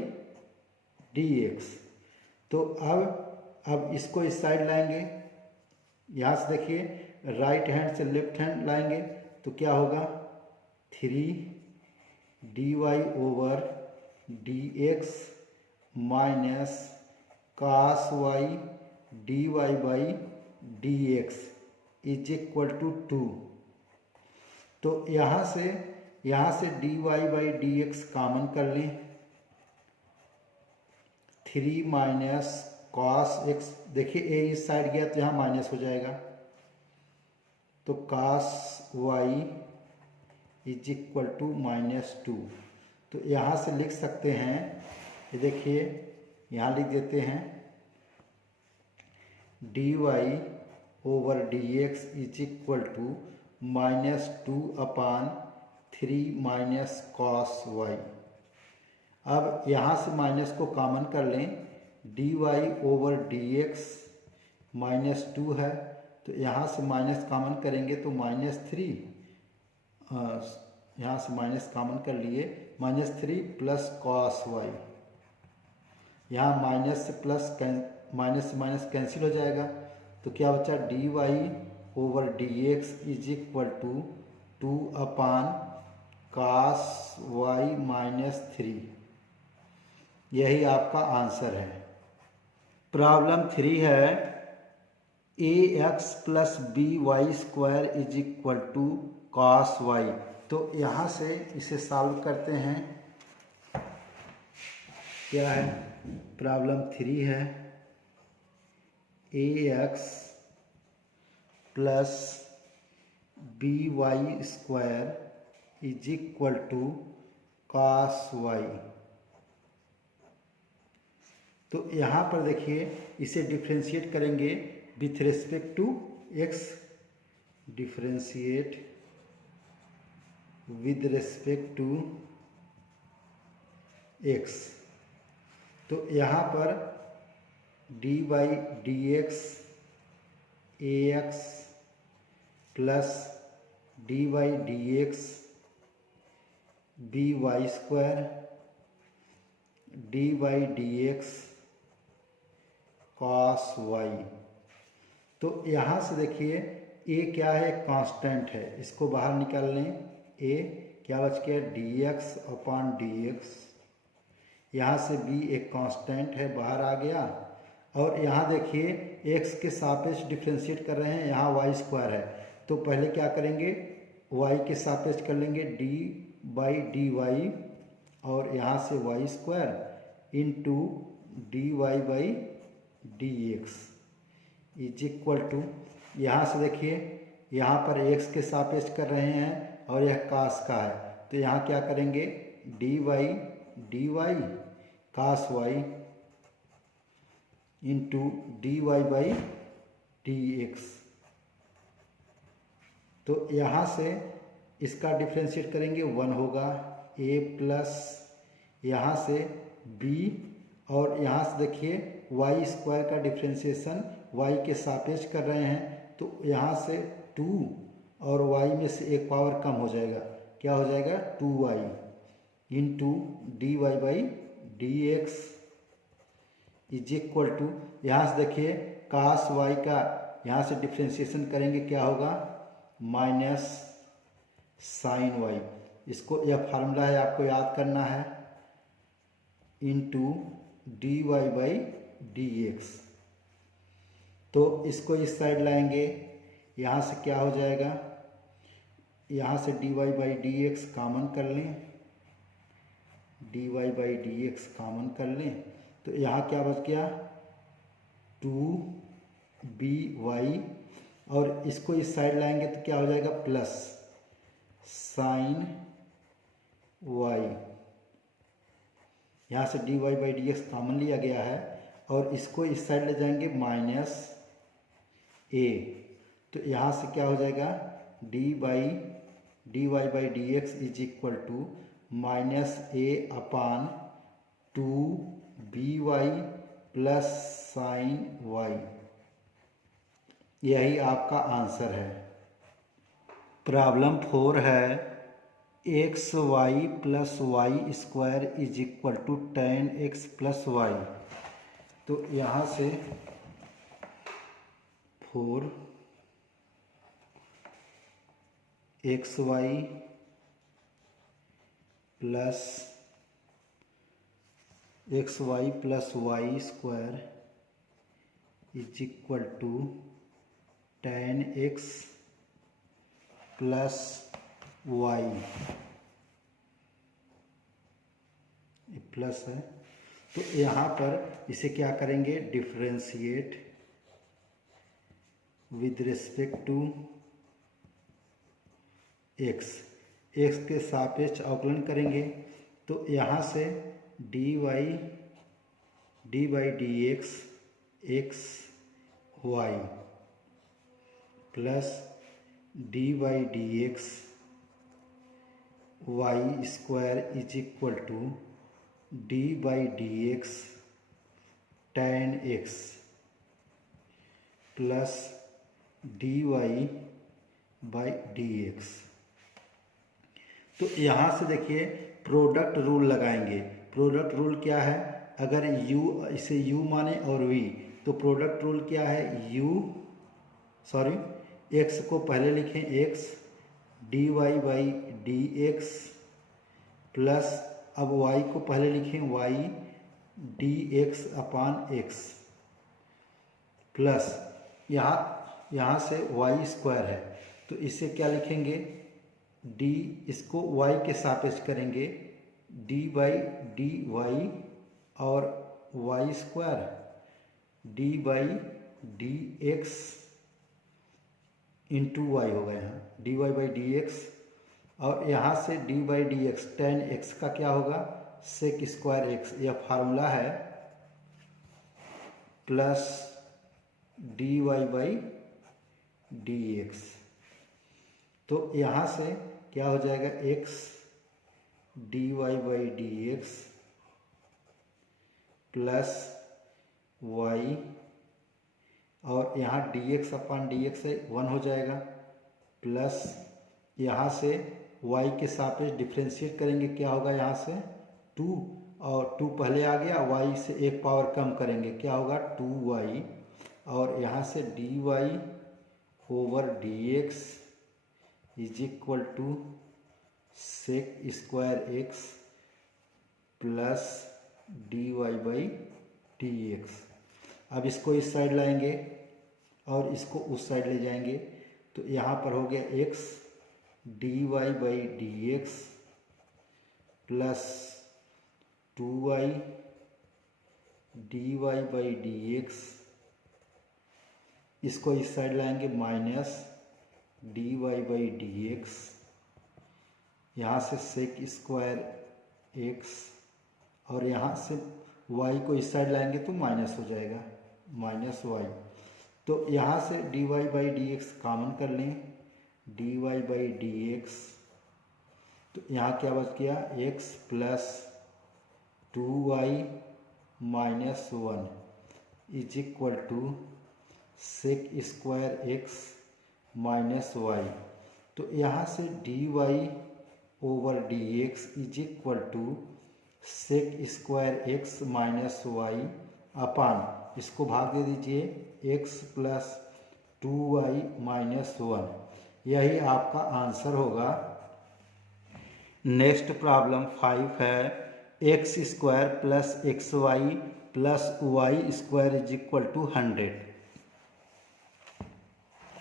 D x. तो अब इसको इस साइड लाएंगे, यहाँ से देखिए राइट हैंड से लेफ्ट हैंड लाएंगे तो क्या होगा 3 d y over d x minus cos y d y by D x is equal to 2। तो यहाँ से d y by D x common कर लें, 3 माइनस कॉस एक्स, देखिए ए इस साइड गया तो यहाँ माइनस हो जाएगा, तो cos y is equal to -2। तो यहाँ से लिख सकते हैं, ये देखिए यहाँ लिख देते हैं dy over dx is equal to -2/3 minus cos y। अब यहाँ से माइनस को कॉमन कर लें, dy ओवर dx -2 है, तो यहाँ से माइनस कॉमन करेंगे तो -3, यहाँ से माइनस कॉमन कर लिए, -3 प्लस कॉस y। यहाँ माइनस से माइनस कैंसिल हो जाएगा, तो क्या बचा, dy over dx is equal to 2/cos y -3। यही आपका आंसर है। प्रॉब्लम 3 है ax plus by² is equal to cos y। तो यहाँ से इसे सॉल्व करते हैं। क्या है, प्रॉब्लम 3 है ax plus by² is equal to cos y। तो यहाँ पर देखिए इसे डिफ्रेंशिएट करेंगे with respect to x, differentiate with respect to x। तो यहाँ पर dy dx ax plus dy dx by² dy dx cos y। तो यहाँ से देखिए a क्या है, कांस्टेंट है, इसको बाहर निकाल लें। a क्या बच गया, dx/dx। यहाँ से b एक कांस्टेंट है, बाहर आ गया। और यहाँ देखिए x के सापेक्ष डिफ्रेंशिएट कर रहे हैं, यहाँ y² है, तो पहले क्या करेंगे, y के सापेक्ष कर लेंगे d/dy, और यहाँ से y² into dy/dx is equal to, यहाँ से देखिए यहाँ पर x के सापेक्ष कर रहे हैं और यह cos का है, तो यहाँ क्या करेंगे, dy cos y into dy/dx। तो यहाँ से इसका डिफ्रेंशिएट करेंगे, 1 होगा, a प्लस यहाँ से b, और यहाँ से देखिए y² का डिफ्रेंशिएशन y के सापेक्ष कर रहे हैं, तो यहाँ से 2 और y में से एक पावर कम हो जाएगा, क्या हो जाएगा, 2y into dy/dx is equal to, यहाँ से देखिए cos y का यहाँ से डिफ्रेंशिएशन करेंगे, क्या होगा, माइनस साइन y। इसको, यह फार्मूला है, आपको याद करना है, इंटू dy/dx। तो इसको इस साइड लाएंगे, यहाँ से क्या हो जाएगा, यहाँ से dy/dx कॉमन कर लें, dy/dx कॉमन कर लें, तो यहाँ क्या बच गया, 2by, और इसको इस साइड लाएंगे तो क्या हो जाएगा, प्लस साइन y। यहाँ से dy/dx कॉमन लिया गया है, और इसको इस साइड ले जाएंगे, माइनस a, तो यहाँ से क्या हो जाएगा, dy/dx is equal to -a/2by plus sine y। यही आपका आंसर है। प्रॉब्लम 4 है xy plus y² is equal to tan x plus y। तो यहाँ से 4 xy plus y² is equal to tan x plus y, plus है, तो यहाँ पर इसे क्या करेंगे, differentiate with respect to x के सापेक्ष अवकलन करेंगे, तो यहाँ से d by D x x y plus d x y square is equal to d x tan x plus d x. तो यहाँ से देखिए प्रोडक्ट रूल लगाएंगे। प्रोडक्ट रूल क्या है, अगर u इसे u माने और v, तो प्रोडक्ट रूल क्या है, x को पहले लिखें x dy by D x plus अब y को पहले लिखें y D x upon x plus यहाँ से y स्क्वायर है तो इसे क्या लिखेंगे d, इसको y के सापेक्ष करेंगे d बाई डी वाई और y square d by D x into y होगा यहाँ dy बाई डी एक्स और यहाँ से d by D x tan x का क्या होगा सेक स्क्वायर एक्स, यह फार्मूला है plus dy by D x. तो यहाँ से क्या हो जाएगा x dy by D x plus y और यहाँ dx अपान डी एक्स 1 हो जाएगा प्लस यहाँ से y के सापेक्ष डिफ्रेंशिएट करेंगे, क्या होगा यहाँ से 2 और 2 पहले आ गया, y से एक पावर कम करेंगे क्या होगा 2y और यहाँ से dy over d x is equal to sec square x plus dy by D x. अब इसको इस साइड लाएंगे और इसको उस साइड ले जाएंगे तो यहाँ पर हो गया x dy by D x plus 2y dy by D x, इसको इस साइड लाएंगे minus dy by D x, यहाँ से सेक स्क्वायर x और यहाँ से y को इस साइड लाएंगे तो माइनस हो जाएगा माइनस y। तो यहाँ से dy by D x common कर लें dy बाई डी एक्स, तो यहाँ क्या बच गया x plus 2y minus 1 is equal to sec square x minus y. तो यहाँ से dy over d x is equal to sec square x minus y upon इसको भाग दे दीजिए x प्लस 2y माइनस 1, यही आपका आंसर होगा। नेक्स्ट प्रॉब्लम 5 है x square plus x y plus y square is equal to 100।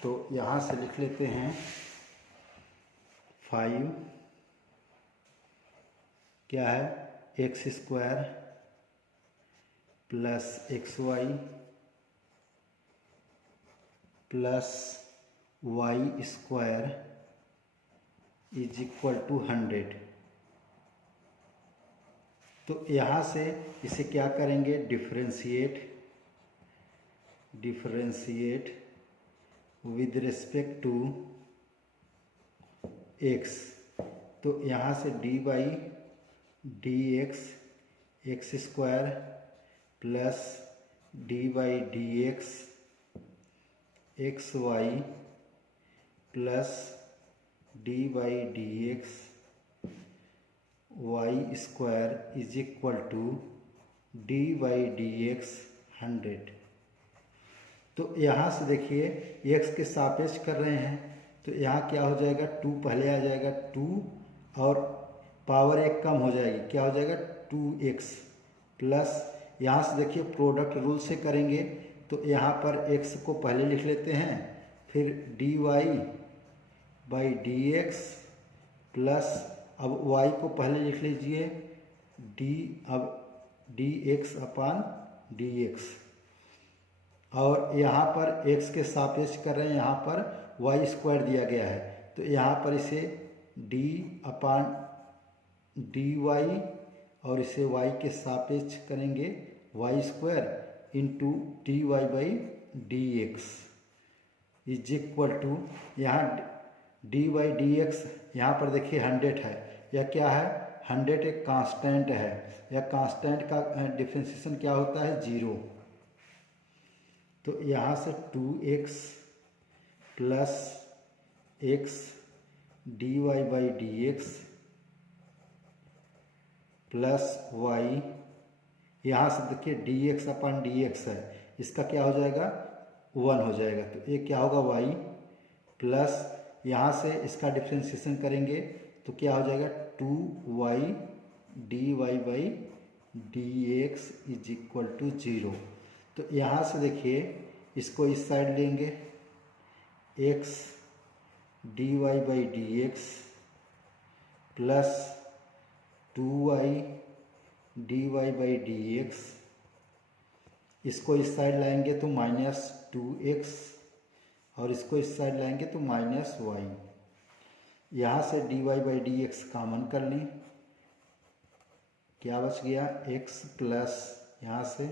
तो यहाँ से लिख लेते हैं 5 क्या है x square plus x y plus y square is equal to 100। तो यहाँ से इसे क्या करेंगे differentiate with respect to x। तो यहाँ से d by D x square plus d by D x y plus d by D x y square is equal to d by D x 100। तो यहाँ से देखिए x के सापेक्ष कर रहे हैं तो यहाँ क्या हो जाएगा 2 पहले आ जाएगा 2 और पावर 1 कम हो जाएगी क्या हो जाएगा 2x प्लस यहाँ से देखिए प्रोडक्ट रूल से करेंगे तो यहाँ पर x को पहले लिख लेते हैं फिर dy by D x plus अब y को पहले लिख लीजिए अब D x upon d x और यहाँ पर x के सापेक्ष कर रहे हैं, यहाँ पर y स्क्वायर दिया गया है तो यहाँ पर इसे d अपान डी वाई और इसे y के सापेक्ष करेंगे y square into d y by D x is equal to, यहाँ डी वाई डी एक्स यहाँ पर देखिए 100 है, यह क्या है 100 एक कांस्टेंट है, यह कांस्टेंट का डिफरेंशिएशन क्या होता है 0। तो यहाँ से 2x plus x d y by D x plus y, यहाँ से देखिए d x upon d x है, इसका क्या हो जाएगा 1 हो जाएगा। तो ये क्या होगा y प्लस यहाँ से इसका डिफ्रेंशिएशन करेंगे तो क्या हो जाएगा 2y d y by D x is equal to 0। तो यहाँ से देखिए इसको इस साइड लेंगे x d y by D x plus 2y d y by D x, इसको इस साइड लाएंगे तो -2x और इसको इस साइड लाएंगे तो -y। यहाँ से d y by D x common कर लें, क्या बच गया x प्लस यहाँ से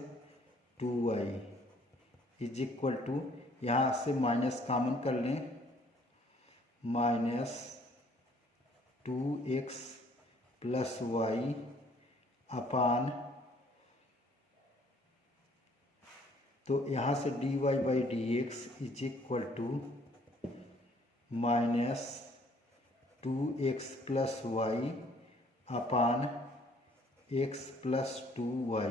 2y इज इक्वल टू, यहाँ से माइनस कॉमन कर लें -2x प्लस y अपान, तो यहाँ से d y by D x is equal to -2x plus y upon x plus 2y।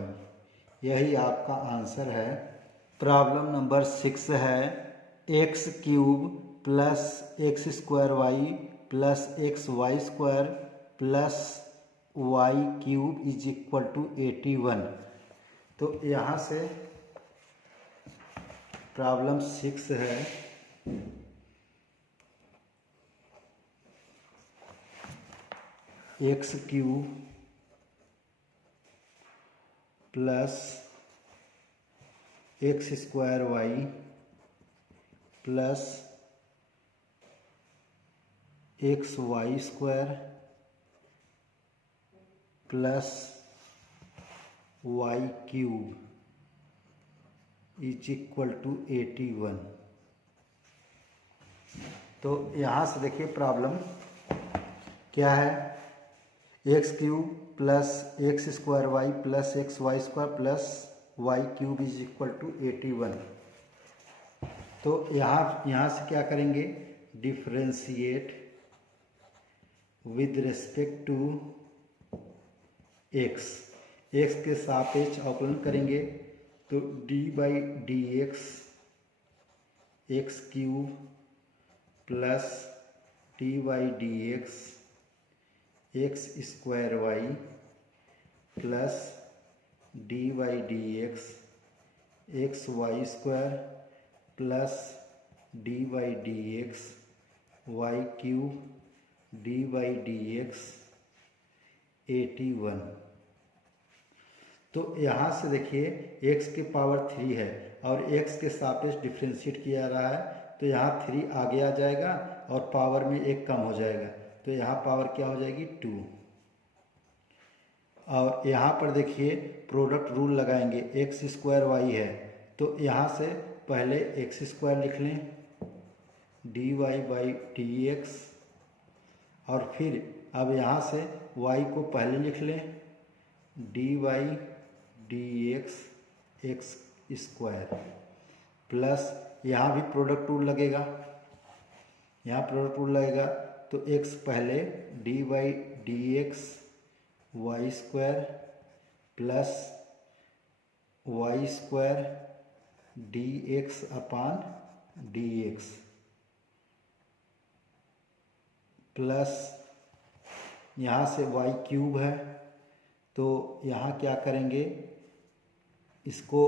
यही आपका आंसर है। प्रॉब्लम नंबर 6 है x cube plus x square y plus x y square plus y cube is equal to 81। तो यहाँ से problem 6 है x cube plus x square y plus x y square plus y cube is equal to 81। तो यहाँ से देखिए problem क्या है, x cube plus x square y plus x y square plus y cube is equal to 81। तो यहाँ से क्या करेंगे, differentiate with respect to x, x के सापेक्ष अवकलन करेंगे तो d by D x cube plus d by D x square y plus d by D x y square plus d by D x y cube d by D x 81। तो यहाँ से देखिए x के power 3 है और x के सापेक्ष differentiate किया जा रहा है, तो यहाँ 3 आगे आ जाएगा और पावर में 1 कम हो जाएगा, तो यहाँ पावर क्या हो जाएगी 2। और यहाँ पर देखिए प्रोडक्ट रूल लगाएंगे, एक्स स्क्वायर वाई है तो यहाँ से पहले एक्स स्क्वायर लिख लें d y by D x, और फिर अब यहाँ से y को पहले लिख लें d y d x square plus यहाँ भी प्रोडक्ट रूल लगेगा, यहाँ प्रोडक्ट रूल लगेगा तो x पहले d by D x y square plus y square d x upon d x plus यहाँ से y क्यूब है तो यहाँ क्या करेंगे, इसको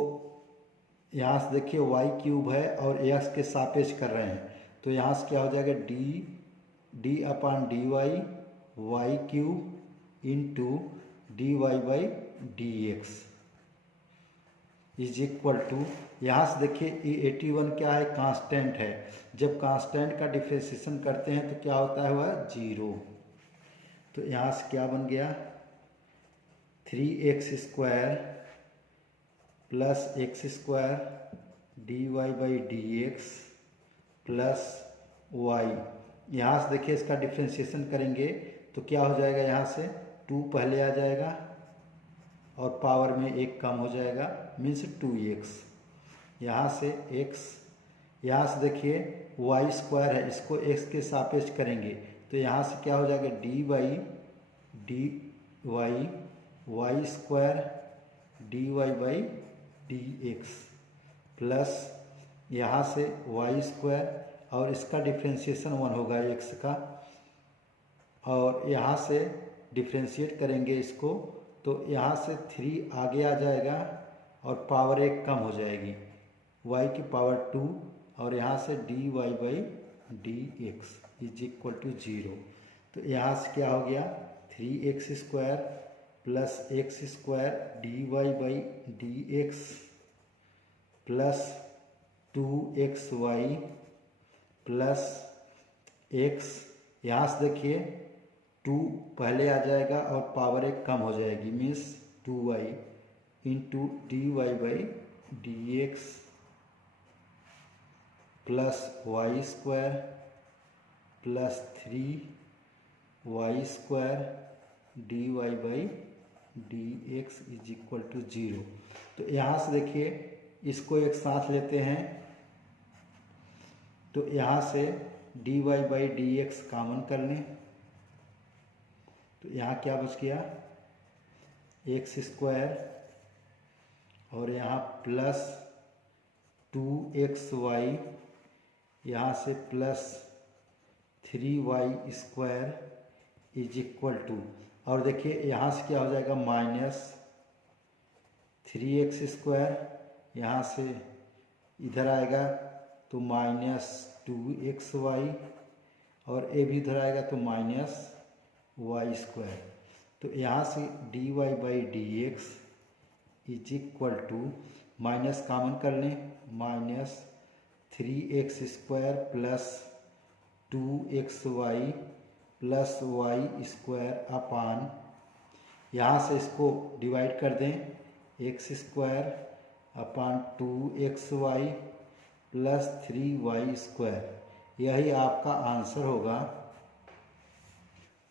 यहाँ से देखिए y क्यूब है और x के सापेक्ष कर रहे हैं तो यहाँ से क्या हो जाएगा d upon d y cube into d y by D x is equal to, यहाँ से देखिए ये 81 क्या है, कांस्टेंट है। जब कांस्टेंट का डिफरेंशिएशन करते हैं तो क्या होता है वह 0। तो यहाँ से क्या बन गया 3x² plus x² dy/dx plus y। यहाँ से देखिए इसका डिफ्रेंशिएशन करेंगे तो क्या हो जाएगा, यहाँ से 2 पहले आ जाएगा और पावर में 1 कम हो जाएगा, मीन्स 2x। यहाँ से x, यहाँ से देखिए y² है, इसको x के सापेक्ष करेंगे तो यहाँ से क्या हो जाएगा dy/y² dy/dx प्लस यहाँ से y² और इसका डिफ्रेंशिएशन 1 होगा x का, और यहाँ से डिफ्रेंशिएट करेंगे इसको तो यहाँ से 3 आगे आ जाएगा और पावर 1 कम हो जाएगी, y की पावर 2, और यहाँ से dy/dx इज इक्वल टू 0। तो यहाँ से क्या हो गया 3x² plus x² dy/dx plus 2xy plus x। यहाँ से देखिए 2 पहले आ जाएगा और पावर 1 कम हो जाएगी, means 2y into dy/dx plus y² plus 3y² dy/dx is equal to 0। तो यहाँ से देखिए इसको एक साथ लेते हैं तो यहाँ से dy/dx कॉमन कर लें तो यहाँ क्या बच गया x² और यहाँ प्लस 2xy, यहाँ से plus 3y² is equal to, और देखिए यहाँ से क्या हो जाएगा माइनस 3x², यहाँ से इधर आएगा तो माइनस 2xy, और ए भी इधर आएगा तो माइनस y²। तो यहाँ से dy/dx is equal to, minus common कर लें, minus 3x² plus 2xy plus y² अपान, यहाँ से इसको डिवाइड कर दें x² अपान 2xy प्लस 3y²। यही आपका आंसर होगा।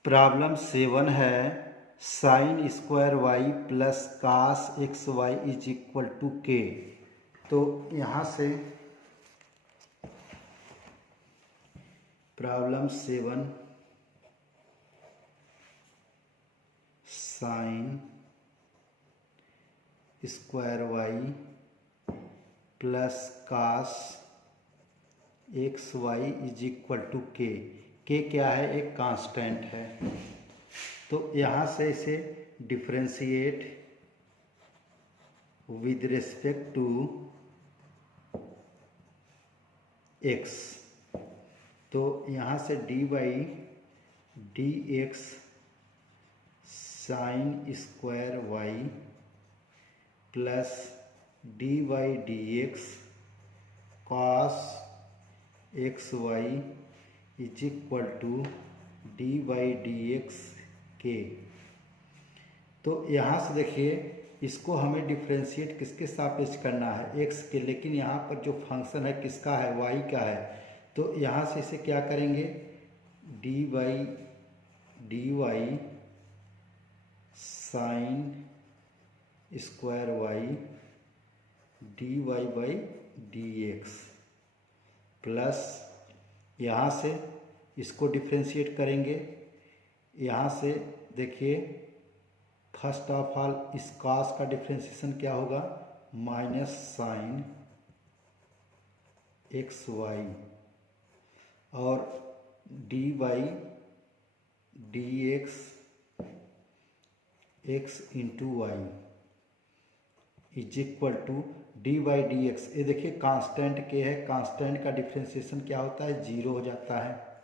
प्रॉब्लम 7 है sin² plus cos xy is equal to k। तो यहाँ से problem 7 sin² plus cos xy is equal to k। k क्या है, एक कांस्टेंट है। तो यहाँ से इसे differentiate with respect to x, तो यहाँ से dy/dx sin² plus dy/dx cos xy is equal to dy/dx k। तो यहाँ से देखिए इसको हमें डिफ्रेंशिएट किसके सापेक्ष करना है, x के, लेकिन यहाँ पर जो फंक्शन है किसका है, y का है। तो यहाँ से इसे क्या करेंगे dy sin² dy/dx प्लस यहाँ से इसको डिफ्रेंशिएट करेंगे, यहाँ से देखिए फर्स्ट ऑफ ऑल इस cos का डिफ्रेंशिएशन क्या होगा, माइनस sin xy और dy/dx x into y is equal to dy/dx। ये देखिए कांस्टेंट के है, कांस्टेंट का डिफ्रेंशिएशन क्या होता है, 0 हो जाता है।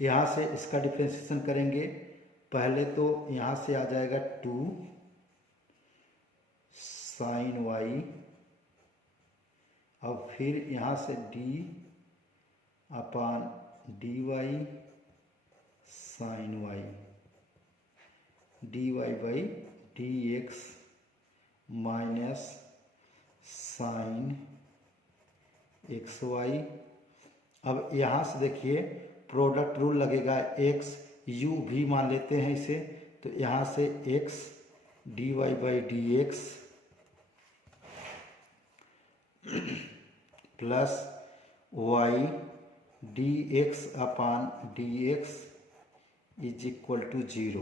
यहाँ से इसका डिफ्रेंशिएशन करेंगे, पहले तो यहाँ से आ जाएगा 2 sin y और फिर यहाँ से d/dy sine y d y by D x minus sine x y. अब यहाँ से देखिए प्रोडक्ट रूल लगेगा, एक्स यू भी मान लेते हैं इसे, तो यहाँ से x d y by D x plus y d x upon d x is equal to 0।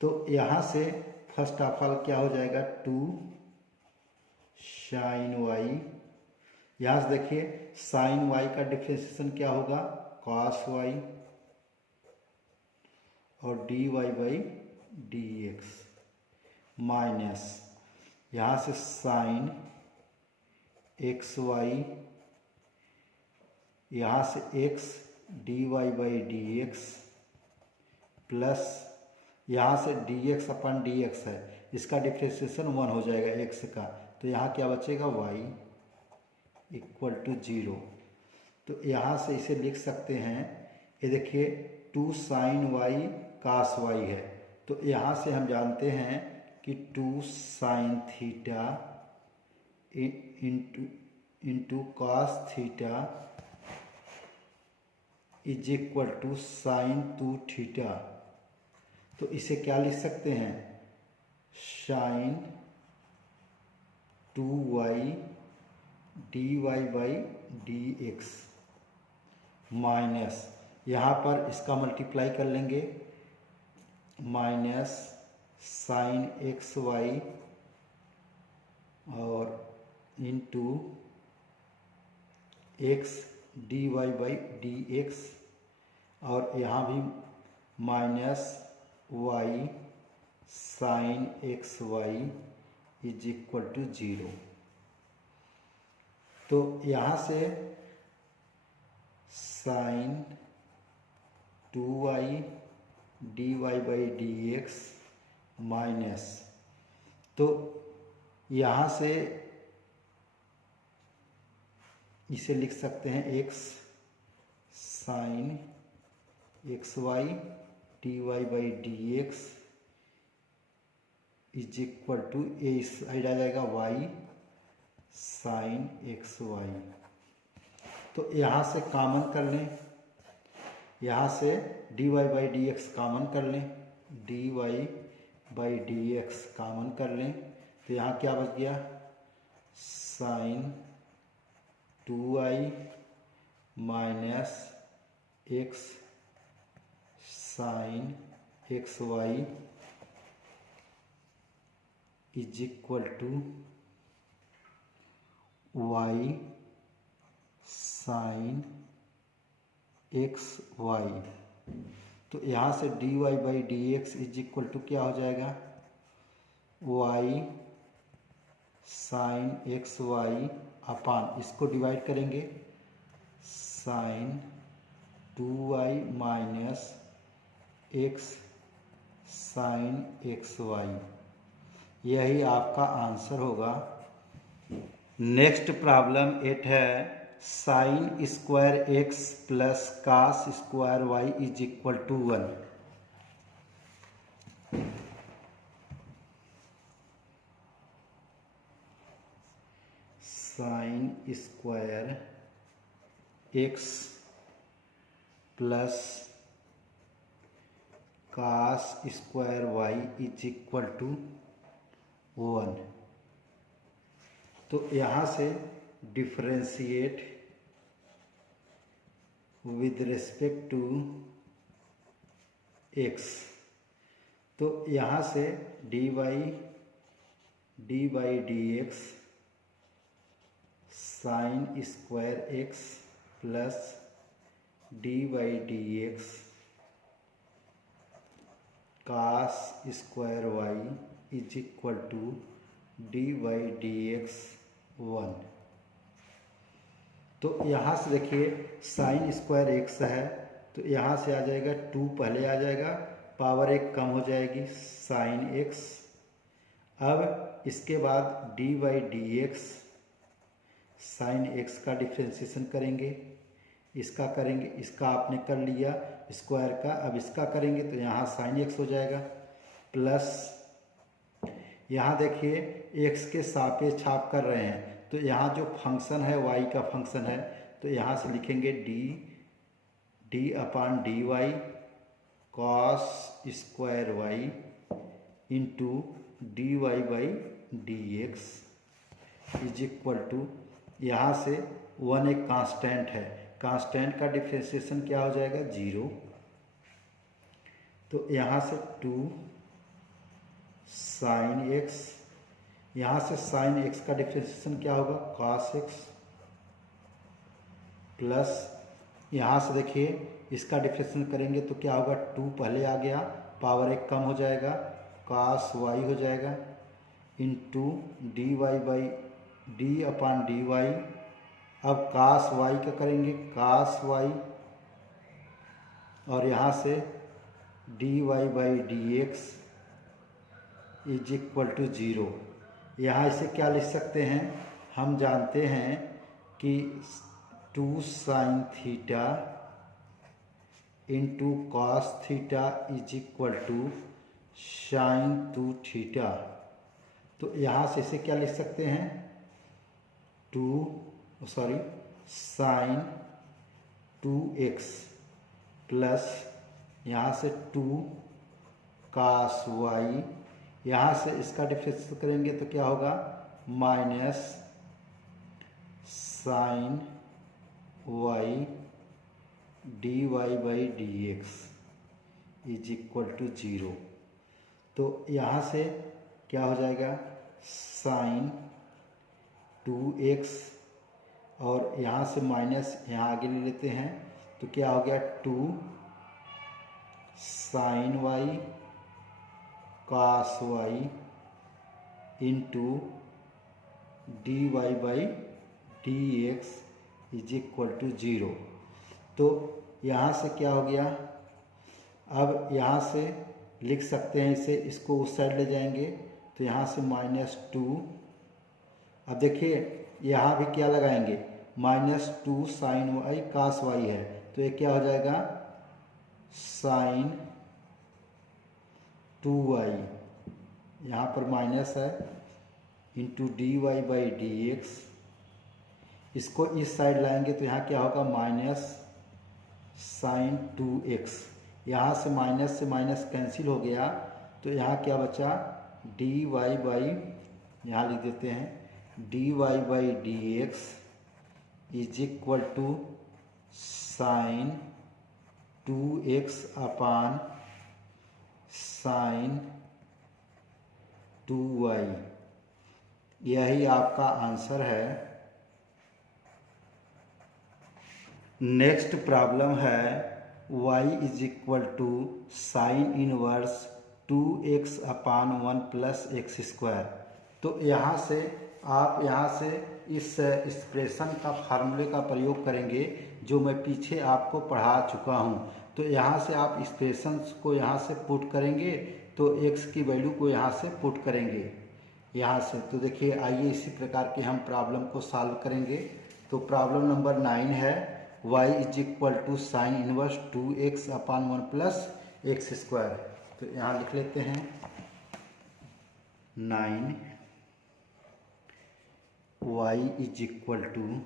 तो यहाँ से फर्स्ट ऑफ ऑल क्या हो जाएगा, 2 साइन वाई। यहाँ से देखिए साइन वाई का डिफ्रेंसिएशन क्या होगा, कॉस वाई और d y by D x minus यहाँ से साइन एक्स वाई, यहाँ से x d y by D x plus यहाँ से d x upon d x है, इसका डिफ्रेंसिएशन 1 हो जाएगा एक्स का, तो यहाँ क्या बचेगा y इक्वल टू 0। तो यहाँ से इसे लिख सकते हैं, ये देखिए 2 साइन वाई कास वाई है, तो यहाँ से हम जानते हैं कि 2 sine theta into cos theta is equal to sine 2 theta. तो इसे क्या लिख सकते हैं, sine 2y d y by D x minus यहाँ पर इसका मल्टीप्लाई कर लेंगे, माइनस साइन एक्स वाई और into x d y by D x, और यहाँ भी minus y sine x y is equal to 0। तो यहाँ से sine 2y d y by D x minus, तो यहाँ से इसे लिख सकते हैं x sine x y d y by D x is equal to a side आ जाएगा y साइन एक्स वाई। तो यहाँ से कॉमन कर लें, यहाँ से d y by D x common कर लें, d y by D x common कर लें, तो यहाँ क्या बच गया, sine 2y minus x sine x y is equal to y sine x y. तो यहाँ से d y by D x is equal to क्या हो जाएगा, y sine x y upon, इसको डिवाइड करेंगे, sine 2y minus x sine x y. यही आपका आंसर होगा। नेक्स्ट प्रॉब्लम 8 है, sine square x plus cos square y is equal to 1। Sine square x plus cos square y is equal to 1। तो यहाँ से differentiate with respect to x, तो यहाँ से d by D x sine square x plus d by D x cos square y is equal to d by D x 1। तो यहाँ से देखिए साइन स्क्वायर एक्स है, तो यहाँ से आ जाएगा 2 पहले आ जाएगा, पावर 1 कम हो जाएगी साइन एक्स। अब इसके बाद D by D x sine x का डिफ्रेंसिएशन करेंगे, इसका करेंगे, इसका आपने कर लिया, स्क्वायर का। अब इसका करेंगे तो यहाँ साइन एक्स हो जाएगा, प्लस यहाँ देखिए एक्स के सापेक्ष आप कर रहे हैं तो यहाँ जो फंक्शन है वाई का फंक्शन है तो यहाँ से लिखेंगे d upon d y cos square y into d y by D x is equal to, यहाँ से वन एक कांस्टेंट है, कांस्टेंट का डिफरेंशिएशन क्या हो जाएगा 0। तो यहाँ से 2 साइन एक्स, यहाँ से साइन एक्स का डिफरेंशिएशन क्या होगा कॉस एक्स, प्लस यहाँ से देखिए इसका डिफरेंशिएशन करेंगे तो क्या होगा 2 पहले आ गया, पावर 1 कम हो जाएगा, कॉस वाई हो जाएगा into d y by d upon d y. अब कास वाई का करेंगे कास वाई और यहाँ से d y by D x is equal to 0। यहाँ इसे क्या लिख सकते हैं, हम जानते हैं कि 2 sine theta into cos theta is equal to sine 2 theta. तो यहाँ से इसे क्या लिख सकते हैं साइन 2x प्लस यहाँ से 2 कास वाई, यहाँ से इसका डिफरेंस करेंगे तो क्या होगा minus sine y d y by D x is equal to 0। तो यहाँ से क्या हो जाएगा साइन 2x और यहाँ से माइनस यहाँ आगे ले लेते हैं तो क्या हो गया 2 sine y cos y into d y by D x is equal to 0। तो यहाँ से क्या हो गया, अब यहाँ से लिख सकते हैं इसे, इसको उस साइड ले जाएंगे तो यहाँ से -2। अब देखिए यहाँ भी क्या लगाएंगे -2 साइन वाई कास वाई है तो ये क्या हो जाएगा साइन 2y, यहाँ पर माइनस है into d y by D x. इसको इस साइड लाएंगे तो यहाँ क्या होगा माइनस साइन 2x, यहाँ से माइनस कैंसिल हो गया तो यहाँ क्या बचा डी वाई बाई, यहाँ लिख देते हैं d y by D x is equal to sine 2x upon sine 2y। यही आपका आंसर है। नेक्स्ट प्रॉब्लम है y is equal to sine inverse 2x upon 1 plus x square. तो यहाँ से आप इस एक्सप्रेशन का फार्मूले का प्रयोग करेंगे जो मैं पीछे आपको पढ़ा चुका हूँ। तो यहाँ से आप एक्सप्रेशंस को यहाँ से पुट करेंगे तो x की वैल्यू को यहाँ से पुट करेंगे यहाँ से। तो देखिए आइए इसी प्रकार के हम प्रॉब्लम को सॉल्व करेंगे। तो प्रॉब्लम नंबर 9 है y is equal to sine inverse 2x upon 1 plus x square. तो यहाँ लिख लेते हैं 9 y is equal to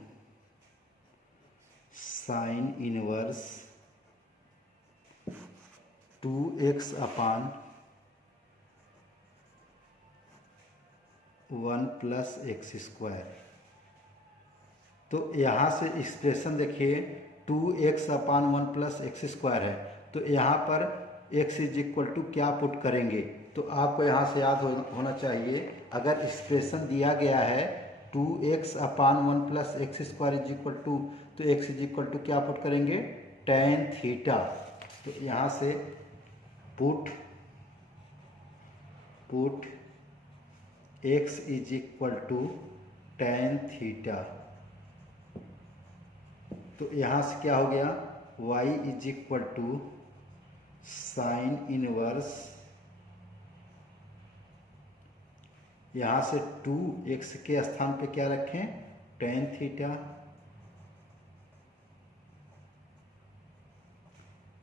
sine inverse 2x upon 1 plus x square. तो यहाँ से एक्सप्रेशन देखिए 2x upon 1 plus x square है तो यहाँ पर x इज इक्वल टू क्या पुट करेंगे। तो आपको यहाँ से याद होना चाहिए, अगर एक्सप्रेशन दिया गया है 2x upon 1 plus x square is equal to, तो x इज इक्वल टू क्या पुट करेंगे tan थीटा। तो यहाँ से put x is equal to tan theta. तो यहाँ से क्या हो गया y is equal to sine inverse, यहाँ से 2x के स्थान पे क्या रखें tan theta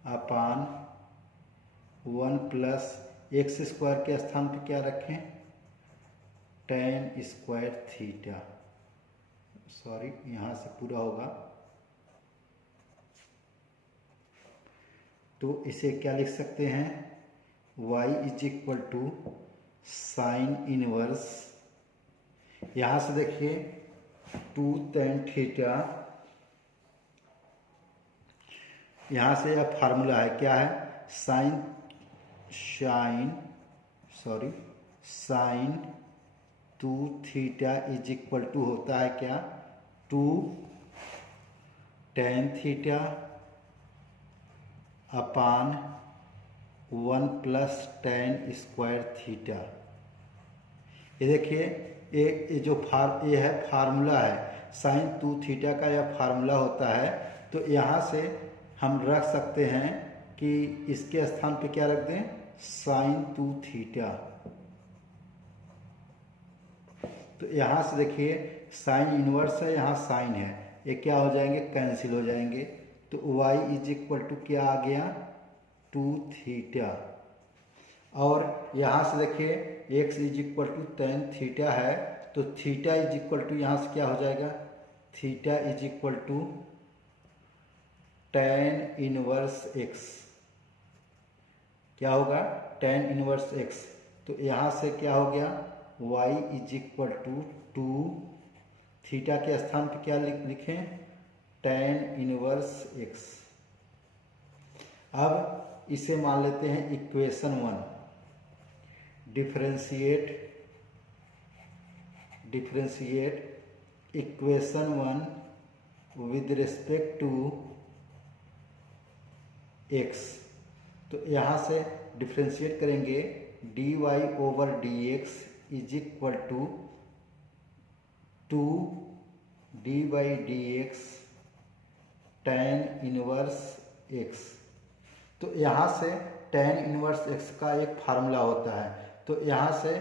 upon 1 plus x square के स्थान पे क्या रखें, tan स्क्वायर थीटा, सॉरी यहाँ से पूरा होगा, तो इसे क्या लिख सकते हैं, y is equal to sine inverse, यहाँ से देखिए 2 tan थीटा, यहाँ से यह फार्मूला है, क्या है, sine 2 theta is equal to होता है क्या, 2 tan theta upon 1 plus tan square theta. ये देखिए ये जो ये है फार्मूला है, साइन 2 थीटा का यह फार्मूला होता है, तो यहाँ से हम रख सकते हैं कि इसके स्थान पे क्या रख दें, साइन 2 थीटा। तो यहाँ से देखिए साइन इनवर्स है, यहाँ साइन है, ये क्या हो जाएंगे, कैंसिल हो जाएंगे, तो y इज इक्वल टू क्या आ गया, 2 थीटा। और यहाँ से देखिए x is equal to tan theta है, तो थीटा इज इक्वल टू यहाँ से क्या हो जाएगा, theta is equal to tan inverse x, क्या होगा, tan इनवर्स x। तो यहाँ से क्या हो गया, y is equal to 2 theta के स्थान पे क्या लिखें, tan इनवर्स x। अब इसे मान लेते हैं equation 1, differentiate equation 1 with respect to x। तो यहाँ से डिफरेंशिएट करेंगे, dy over dx is equal to 2 d by dx tan inverse x। तो यहाँ से tan इनवर्स x का एक फार्मूला होता है, तो यहाँ से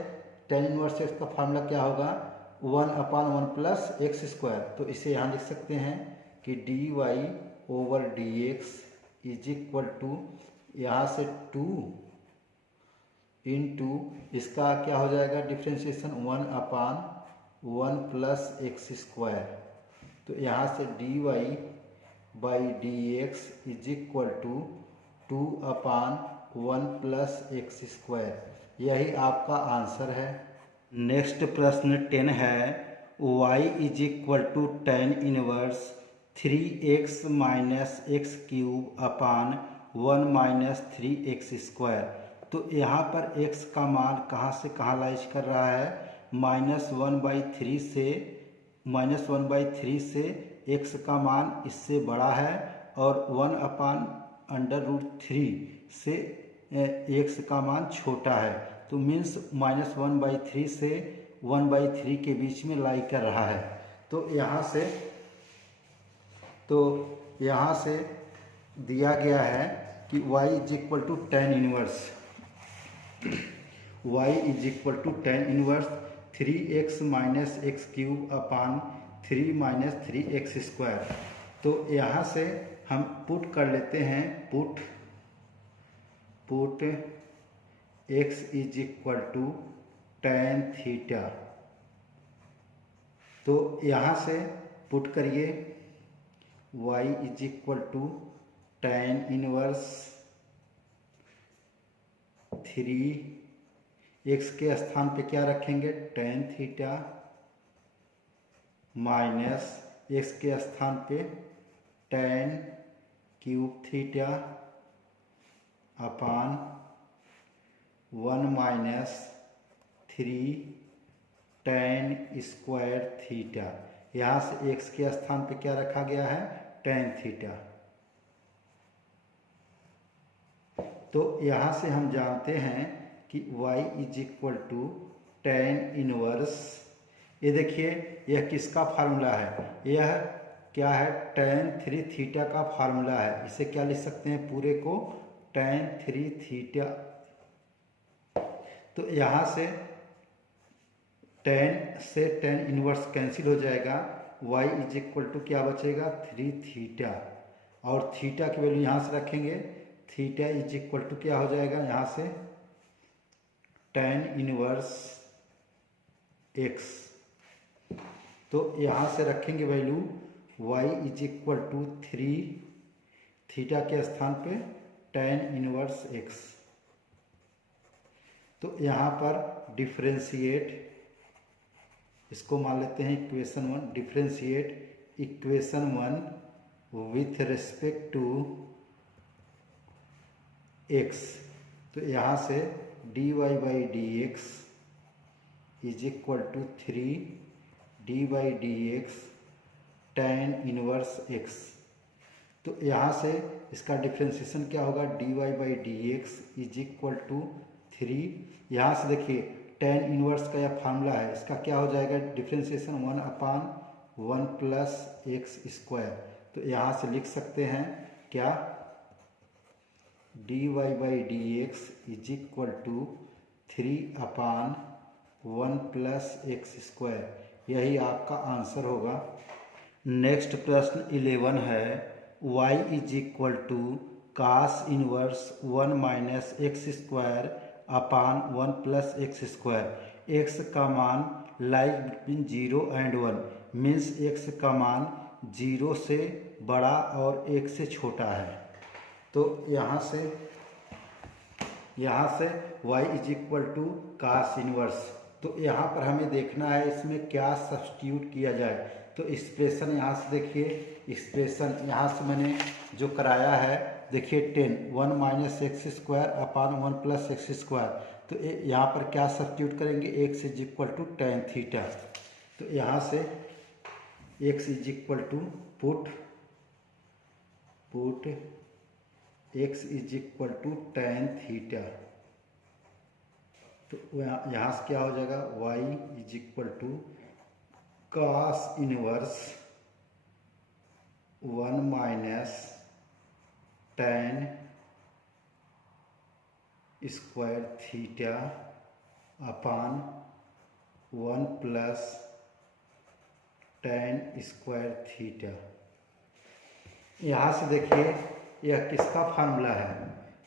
tan इनवर्स x का फार्मूला क्या होगा, 1/1 प्लस एक्स स्क्वायर। तो इसे यहाँ लिख सकते हैं कि dy over dx is equal to, यहाँ से 2 इंटू इसका क्या हो जाएगा डिफ्रेंशिएशन, 1/1 प्लस एक्स स्क्वायर। तो यहाँ से dy by dx is equal to 2/1 plus x square. यही आपका आंसर है। नेक्स्ट प्रश्न 10 है, y is equal to tan inverse 3x minus x cube upon 1 minus 3x square. तो यहाँ पर x का मान कहाँ से कहाँ लाइज कर रहा है, -1/3 से x का मान इससे बड़ा है, और 1/√3 से x का मान छोटा है, तो मीन्स -1/3 से 1/3 के बीच में लाई कर रहा है। तो यहाँ से दिया गया है कि y is equal to tan inverse 3x minus x cube upon 3 minus 3x square. तो यहाँ से हम पुट कर लेते हैं, put x is equal to tan theta. तो यहाँ से पुट करिए y is equal to tan inverse 3x के स्थान पे क्या रखेंगे, tan थीटा, माइनस x के स्थान पे tan cube theta upon 1 minus 3 tan square theta. यहाँ से x के स्थान पे क्या रखा गया है, tan थीटा। तो यहाँ से हम जानते हैं कि y is equal to tan inverse, ये देखिए यह किसका फार्मूला है, यह क्या है, tan 3 थीटा का फार्मूला है। इसे क्या लिख सकते हैं, पूरे को tan 3 थीटा। तो यहाँ से tan इनवर्स कैंसिल हो जाएगा, y इज इक्वल टू क्या बचेगा, 3 थीटा, और थीटा की वैल्यू यहाँ से रखेंगे थीटा इज इक्वल टू क्या हो जाएगा यहाँ से tan इनवर्स x। तो यहाँ से रखेंगे value y is equal to 3 theta के स्थान पे tan इनवर्स x। तो यहाँ पर डिफ्रेंशिएट, इसको मान लेते हैं equation 1, differentiate equation 1 with respect to x। तो यहाँ से dy by D x is equal to 3 d by D x tan inverse x। तो यहाँ से इसका डिफ्रेंशिएशन क्या होगा, dy by D x is equal to 3। यहाँ से देखिए tan इनवर्स का यह फार्मूला है, इसका क्या हो जाएगा डिफ्रेंशिएशन 1/1 प्लस एक्स स्क्वायर। तो यहाँ से लिख सकते हैं क्या, dy by D x is equal to 3/1 plus x square. यही आपका आंसर होगा। नेक्स्ट प्रश्न 11 है, y is equal to cos inverse 1 minus x square upon 1 plus x square. X का मान lies between 0 and 1 means x का मान 0 से बड़ा और 1 से छोटा है। तो यहाँ से y is equal to cos inverse. तो यहाँ पर हमें देखना है इसमें क्या सब्स्टिट्यूट किया जाए। तो एक्सप्रेशन यहाँ से देखिए, एक्सप्रेशन यहाँ से मैंने जो कराया है देखिए 1 minus x square upon 1 plus x square. तो यहाँ पर क्या सब्स्टिट्यूट करेंगे, x is equal to tan theta. तो यहाँ से x is equal to put x is equal to tan theta. तो यहाँ से क्या हो जाएगा, y is equal to cos inverse 1 minus tan square theta upon 1 plus tan square theta. यहाँ से देखिए यह किसका फार्मूला है,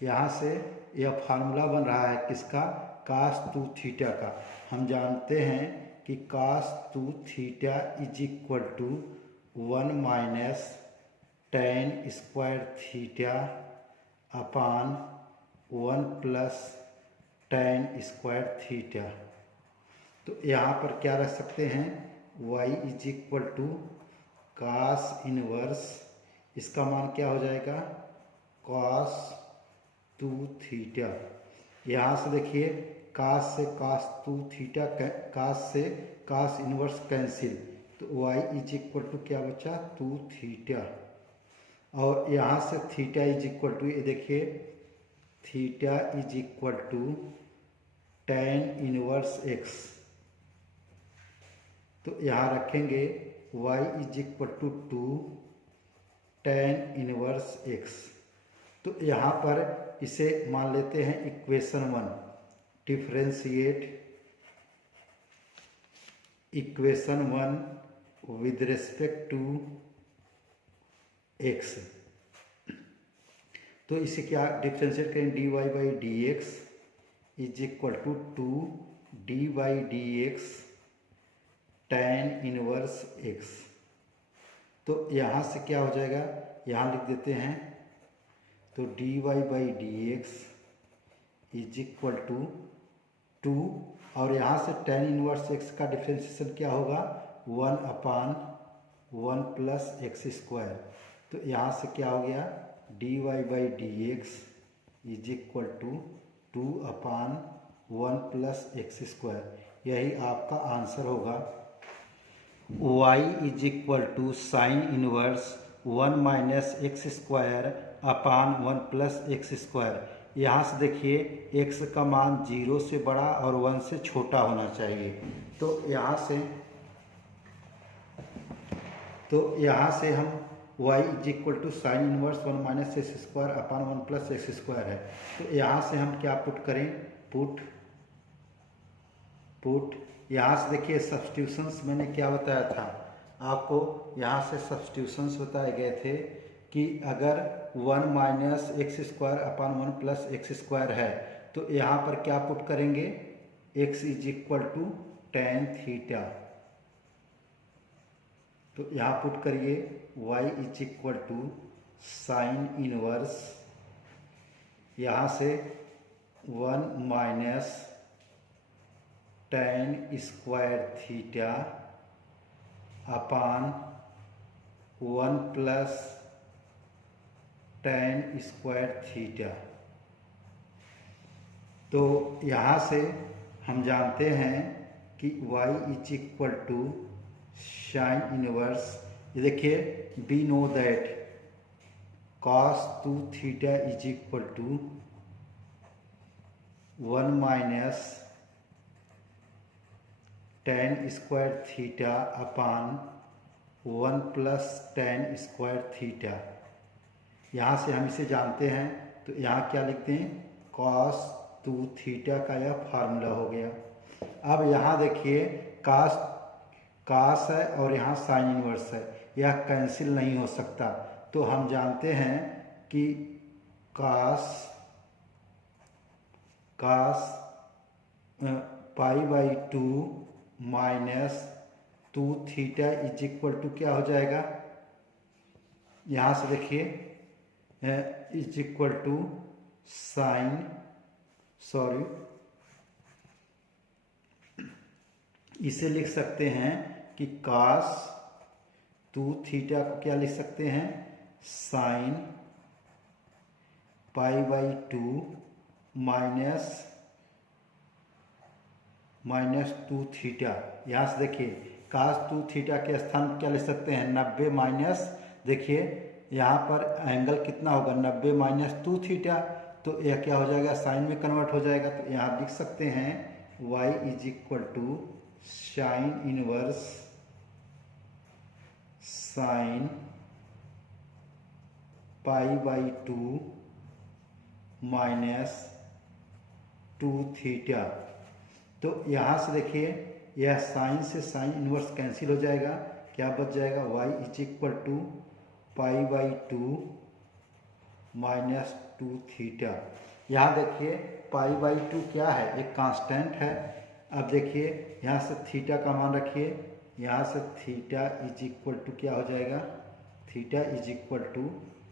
यहाँ से यह फार्मूला बन रहा है किसका, कास 2 थीटा का। हम जानते हैं कि cos 2 theta is equal to 1 minus tan square theta upon 1 plus tan square theta. तो यहाँ पर क्या रख सकते हैं, y is equal to cos inverse, इसका मान क्या हो जाएगा कास 2 थीटा। यहाँ से देखिए कास से कास 2 थीटा, कास से कास इनवर्स कैंसिल। तो y इज इक्वल टू क्या बचा 2 थीटा। और यहाँ से थीटा इज इक्वल टू, ये देखिए theta is equal to tan inverse x। तो यहाँ रखेंगे y is equal to 2 tan inverse x। तो यहाँ पर इसे मान लेते हैं equation 1, differentiate equation 1 with respect to x। तो इसे क्या डिफरेंशिएट करें, dy by D x is equal to 2 d by D x tan inverse x। तो यहाँ से क्या हो जाएगा, यहाँ लिख देते हैं, तो dy by D x is equal to 2, और यहाँ से tan इनवर्स x का डिफ्रेंशिएशन क्या होगा 1/1 प्लस एक्स स्क्वायर। तो यहाँ से क्या हो गया, dy by D x is equal to 2/1 plus x square. यही आपका आंसर होगा। y is equal to sine inverse 1 minus x square upon 1 plus x square. यहाँ से देखिए x का मान 0 से बड़ा और 1 से छोटा होना चाहिए। तो यहाँ से हम y is equal to sine inverse 1 minus x square upon 1 plus x square है। तो यहाँ से हम क्या पुट करें, पुट यहाँ से देखिए सब्स्टिट्यूशंस मैंने क्या बताया था आपको, यहाँ से सब्स्टिट्यूशंस बताए गए थे कि अगर 1 minus x square upon 1 plus x square है तो यहाँ पर क्या पुट करेंगे, x is equal to tan theta. तो यहाँ पुट करिए y is equal to sine inverse, यहाँ से 1 minus tan square theta upon 1 plus tan square theta. तो यहाँ से हम जानते हैं कि y is equal to sine inverse, ये देखिए we know that cos 2 theta is equal to 1 minus tan square theta upon 1 plus tan square theta. यहाँ से हम इसे जानते हैं, तो यहाँ क्या लिखते हैं, cos 2 थीटा का यह फार्मूला हो गया। अब यहाँ देखिए कास है और यहाँ साइन इनवर्स है, यह कैंसिल नहीं हो सकता। तो हम जानते हैं कि cos pi by 2 minus 2 theta is equal to क्या हो जाएगा, यहाँ से देखिए इज इक्वल टू इसे लिख सकते हैं कि cos 2 थीटा को क्या लिख सकते हैं, sign pi by 2 minus 2 theta. यहाँ से देखिए cos 2 थीटा के स्थान पर क्या लिख सकते हैं, 90 माइनस, देखिए यहाँ पर एंगल कितना होगा, 90 माइनस 2 थीटा, तो यह क्या हो जाएगा, साइन में कन्वर्ट हो जाएगा। तो यहाँ लिख सकते हैं y is equal to sine inverse sine pi by 2 minus 2 theta. तो यहाँ से देखिए यह साइन से साइन इनवर्स कैंसिल हो जाएगा, क्या बच जाएगा, y is equal to pi by 2 minus 2 theta. यहाँ देखिए पाई बाई 2 क्या है, एक कांस्टेंट है। अब देखिए यहाँ से थीटा का मान रखिए, यहाँ से थीटा इज इक्वल टू क्या हो जाएगा, theta is equal to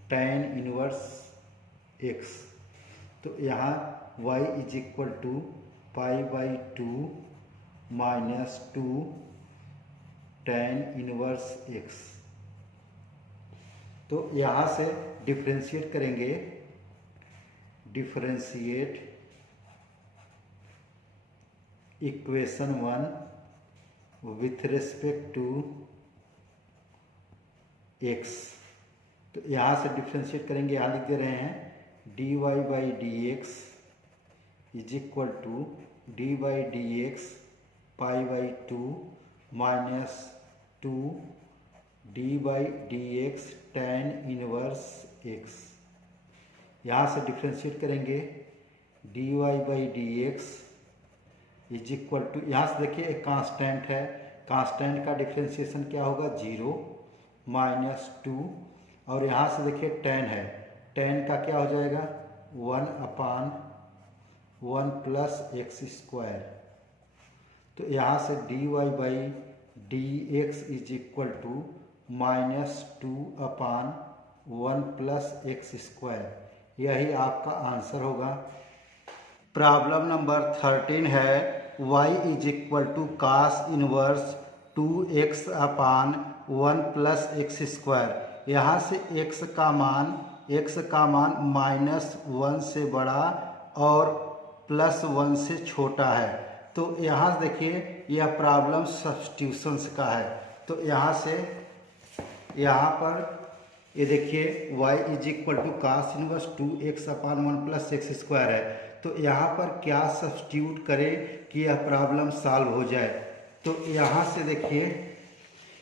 tan inverse x. तो यहाँ y is equal to pi by 2 minus 2 tan inverse x. तो यहाँ से डिफ्रेंशिएट करेंगे, differentiate equation 1 with respect to x। तो यहाँ से डिफ्रेंशिएट करेंगे, यहाँ लिख दे रहे हैं dy by D x is equal to d by D x pi by 2 minus 2 d by D x tan inverse x. यहाँ से डिफ्रेंशिएट करेंगे dy by D x is equal to, यहाँ से देखिए एक कांस्टेंट है, कांस्टेंट का differentiation क्या होगा, 0 माइनस 2, और यहाँ से देखिए टेन है, टेन का क्या हो जाएगा, 1 अपान 1 प्लस एक्स स्क्वायर। तो यहाँ से dy by D x is equal to minus 2 upon 1 plus x square. यही आपका आंसर होगा। प्रॉब्लम नंबर 13 है y is equal to cos inverse 2x upon 1 plus x square. यहाँ से x का मान -1 से बड़ा और +1 से छोटा है। तो यहाँ देखिए यह प्रॉब्लम सब्स्टिट्यूशंस का है। तो यहाँ से यहाँ पर ये देखिए y is equal to cos inverse 2x upon 1 plus x square है। तो यहाँ पर क्या सब्स्टिट्यूट करें कि यह प्रॉब्लम सॉल्व हो जाए। तो यहाँ से देखिए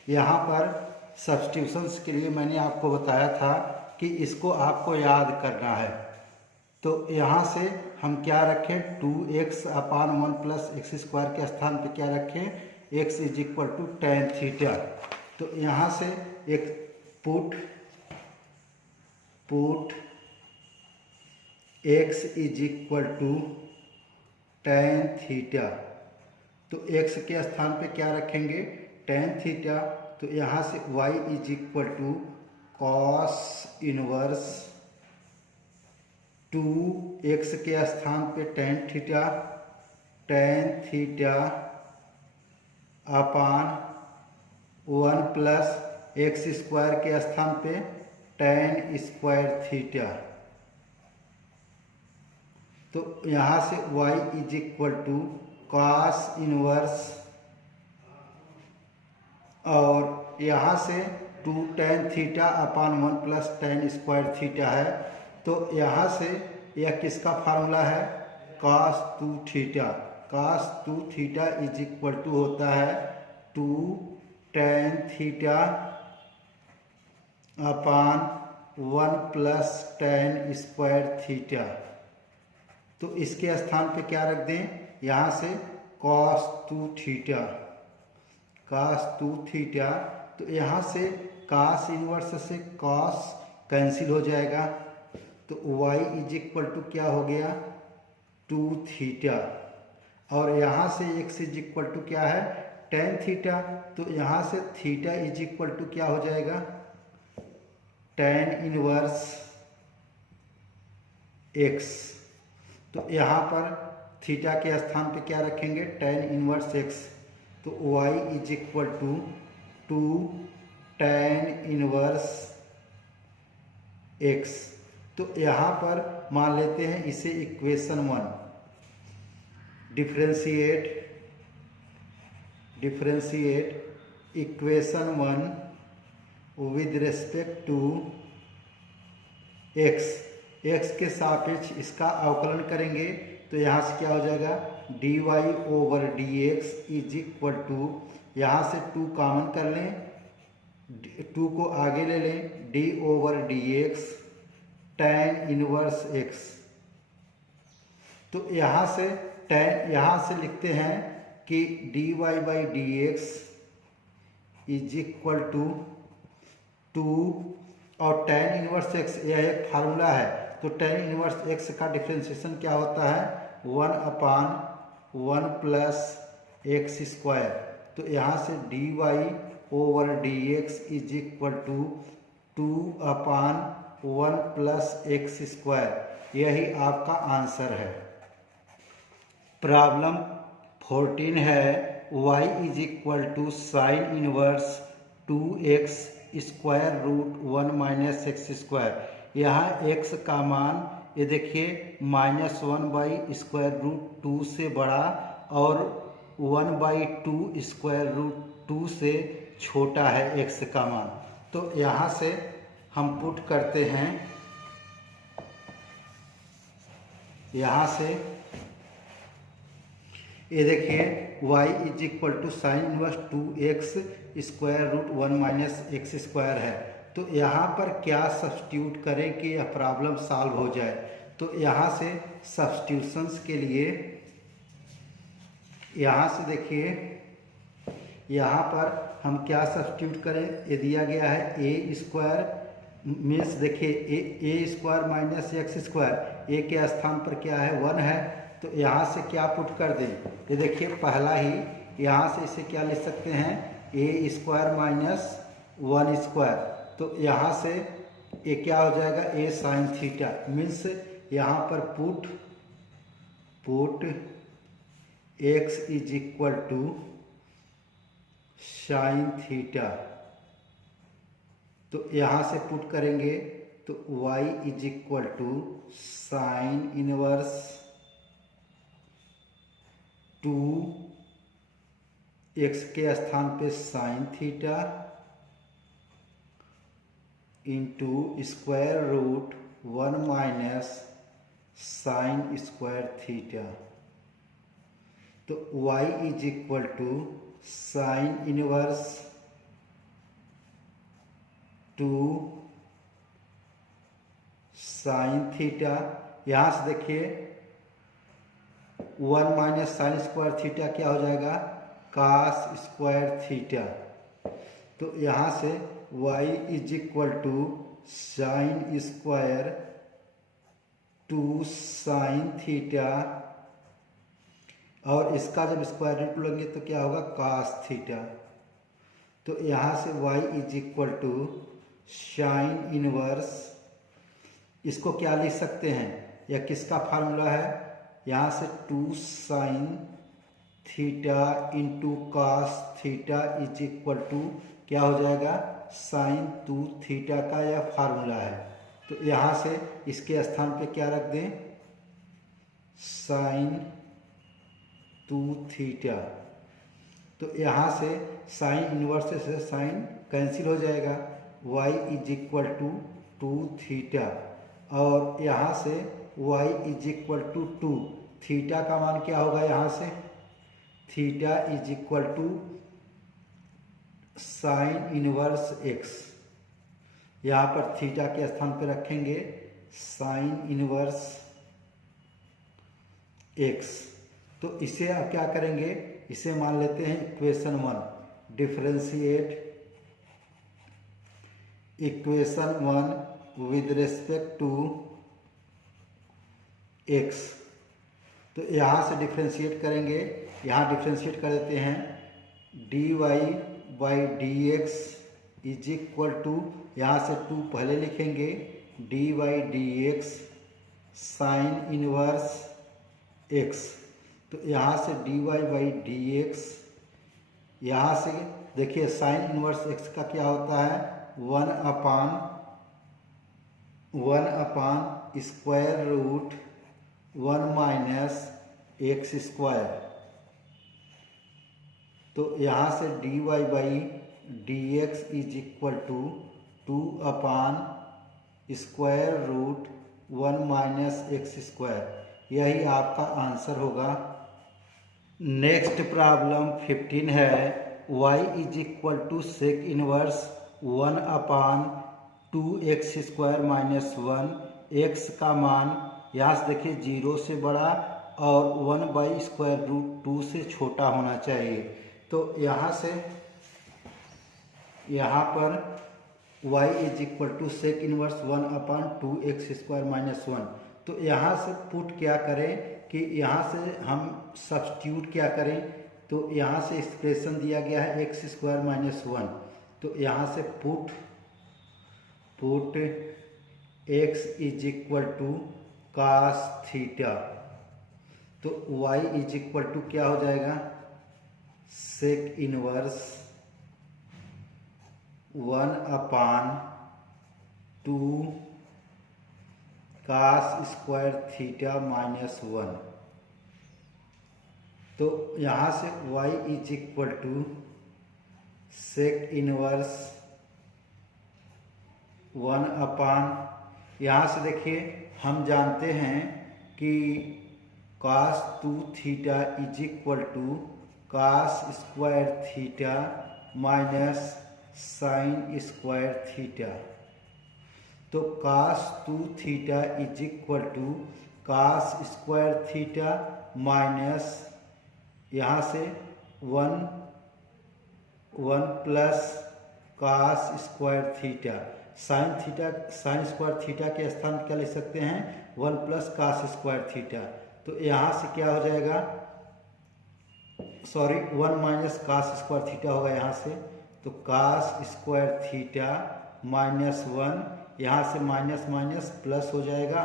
यहाँ पर सब्स्टिट्यूशंस के लिए मैंने आपको बताया था कि इसको आपको याद करना है। तो यहाँ से हम क्या रखें, 2x upon 1 plus x square के स्थान पे क्या रखें, x is equal to tan theta. तो यहाँ से एक put put x is equal to tan theta. तो x के स्थान पे क्या रखेंगे? tan theta. तो यहाँ से y is equal to cos inverse 2x के स्थान पे tan theta upon 1 plus x square के स्थान पे tan स्क्वायर थीटा। तो यहाँ से y is equal to cos inverse, और यहाँ से 2 tan theta upon 1 plus tan square theta है। तो यहाँ से यह किसका फार्मूला है? cos 2 theta. cos 2 theta is equal to होता है 2 tan theta upon 1 plus tan square theta. तो इसके स्थान पे क्या रख दें? यहाँ से cos 2 थीटा। cos 2 theta. तो यहाँ से cos इनवर्स से cos कैंसिल हो जाएगा। तो y इज इक्वल टू क्या हो गया? 2 थीटा। और यहाँ से x इज इक्वल टू क्या है? tan theta. तो यहाँ से थीटा इज इक्वल टू क्या हो जाएगा? tan inverse x। तो यहाँ पर थीटा के स्थान पे क्या रखेंगे? tan inverse x। तो y is equal to 2 tan inverse x। तो यहाँ पर मान लेते हैं इसे equation 1। Differentiate equation 1 with respect to x। x के सापेक्ष इसका अवकलन करेंगे। तो यहाँ से क्या हो जाएगा? dy over dx is equal to, यहाँ से 2 कॉमन कर लें, 2 को आगे ले लें, d over dx tan inverse x। तो यहाँ से यहाँ से लिखते हैं कि dy by dx is equal to 2 और tan इनवर्स x, यह एक फार्मूला है। तो tan इनवर्स x का डिफ्रेंशिएशन क्या होता है? 1 अपान 1 प्लस एक्स स्क्वायर। तो यहाँ से dy over dx is equal to 2 upon 1 plus x square. यही आपका आंसर है। प्रॉब्लम 14 है y is equal to sine inverse 2x square root 1 minus x square. यहाँ x का मान ये देखिए -1 बाई स्क्वायर रूट 2 से बड़ा और 1 बाई 2 स्क्वायर रूट 2 से छोटा है x का मान। तो यहाँ से हम पुट करते हैं, यहाँ से ये देखिए y is equal to sine inverse 2x square root 1 minus x square है। तो यहाँ पर क्या सब्स्टिट्यूट करें कि यह प्रॉब्लम सॉल्व हो जाए? तो यहाँ से सब्स्टिट्यूशंस के लिए यहाँ से देखिए, यहाँ पर हम क्या सब्स्टिट्यूट करें? ये दिया गया है ए स्क्वायर मीन्स देखिए ए स्क्वायर माइनस एक्स स्क्वायर, ए के स्थान पर क्या है? 1 है। तो यहाँ से क्या पुट कर दें? ये देखिए पहला ही यहाँ से इसे क्या लिख सकते हैं? ए स्क्वायर माइनस 1 स्क्वायर। तो यहाँ से ये क्या हो जाएगा? ए साइन थीटा मीन्स यहाँ पर put x is equal to sine theta. तो यहाँ से पुट करेंगे तो y is equal to sine inverse 2 x के स्थान पे sine theta into square root 1 minus sine square theta. तो y is equal to sine inverse 2 sine theta. यहाँ से देखिए 1 माइनस साइन स्क्वायर थीटा क्या हो जाएगा? Cos square theta. तो यहाँ से y is equal to sine square 2 sine theta, और इसका जब स्क्वायर रूट लेंगे तो क्या होगा कास थीटा। तो यहाँ से y is equal to sine inverse, इसको क्या लिख सकते हैं, यह किसका फार्मूला है, यहाँ से 2 sine theta into cos theta is equal to क्या हो जाएगा साइन 2 थीटा का यह फार्मूला है। तो यहाँ से इसके स्थान पे क्या रख दें, साइन 2 थीटा। तो यहाँ से साइन इन्वर्स से साइन कैंसिल हो जाएगा, y is equal to 2 theta, और यहाँ से y is equal to 2, theta का मान क्या होगा, यहाँ से theta is equal to sine inverse x, यहाँ पर थीटा के स्थान पर रखेंगे साइन इनवर्स x। तो इसे आप क्या करेंगे, इसे मान लेते हैं equation 1, differentiate equation 1 with respect to x। तो यहाँ से डिफरेंशिएट करेंगे, यहाँ डिफरेंशिएट कर देते हैं dy by D x is equal to, यहाँ से 2 पहले लिखेंगे, d by D x sine inverse x। तो यहाँ से dy बाई डी एक्स, यहाँ से देखिए साइन इनवर्स x का क्या होता है 1 upon square root 1 minus x square. तो यहाँ से dy by D x is equal to 2 upon square root 1 minus x square, यही आपका आंसर होगा। नेक्स्ट प्रॉब्लम 15 है, y is equal to sec inverse 1 upon 2x square minus 1, x का मान यहाँ से देखिए 0 से बड़ा और 1 बाई स्क्वायर रूट 2 से छोटा होना चाहिए। तो यहाँ से यहाँ पर y is equal to sec inverse 1 upon 2x square minus 1। तो यहाँ से पुट क्या करें कि यहाँ से हम सब्स्टिट्यूट क्या करें, तो यहाँ से एक्सप्रेशन दिया गया है x स्क्वायर माइनस 1। तो यहाँ से put x is equal to cos theta. तो y इज इक्वल टू क्या हो जाएगा sec inverse 1 upon 2 cos square theta minus 1। तो यहाँ से y is equal to sec inverse 1 अपान, यहाँ से देखिए हम जानते हैं कि cos 2 theta is equal to cos square theta minus sine square theta. तो cos 2 theta is equal to cos square theta minus यहाँ से 1 plus cos square theta, sine square theta के स्थान क्या लिख सकते हैं 1 प्लस कास स्क्वायर थीटा। तो यहाँ से क्या हो जाएगा, sorry 1 minus cos square theta होगा यहाँ से। तो कास स्क्वायर थीटा माइनस 1, यहाँ से माइनस माइनस प्लस हो जाएगा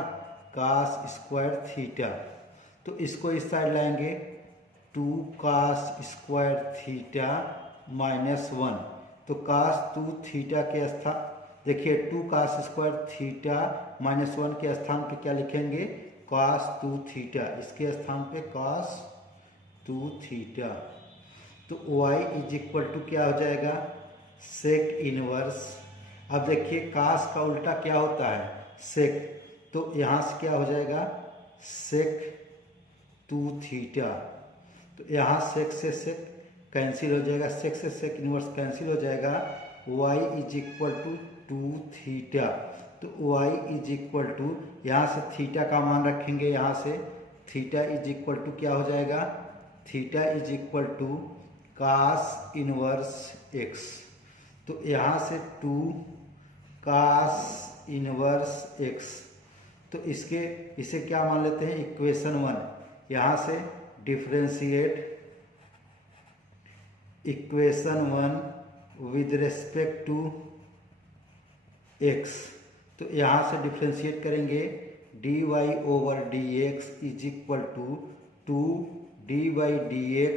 कास स्क्वायर थीटा। तो इसको इस साइड लाएंगे 2 कास स्क्वायर थीटा माइनस 1। तो कास 2 थीटा के स्थान देखिए 2 कास स्क्वायर थीटा माइनस 1 के स्थान पे क्या लिखेंगे कास 2 थीटा, इसके स्थान पे कास 2 थीटा। तो y इज इक्वल टू क्या हो जाएगा सेक इनवर्स। अब देखिए कास का उल्टा क्या होता है सेक, तो यहाँ से क्या हो जाएगा सेक 2 थीटा। तो यहाँ सेक से सेक कैंसिल हो जाएगा, सेक से सेक इनवर्स कैंसिल हो जाएगा, y is equal to 2 theta. तो y इज इक्वल टू यहाँ से थीटा का मान रखेंगे, यहाँ से थीटा इज इक्वल टू क्या हो जाएगा theta is equal to cos inverse x। तो यहाँ से 2 cos इनवर्स x। तो इसे क्या मान लेते हैं, इक्वेशन 1। यहाँ से differentiate equation 1 with respect to x। तो यहाँ से डिफ्रेंशिएट करेंगे, dy over dx is equal to dy dx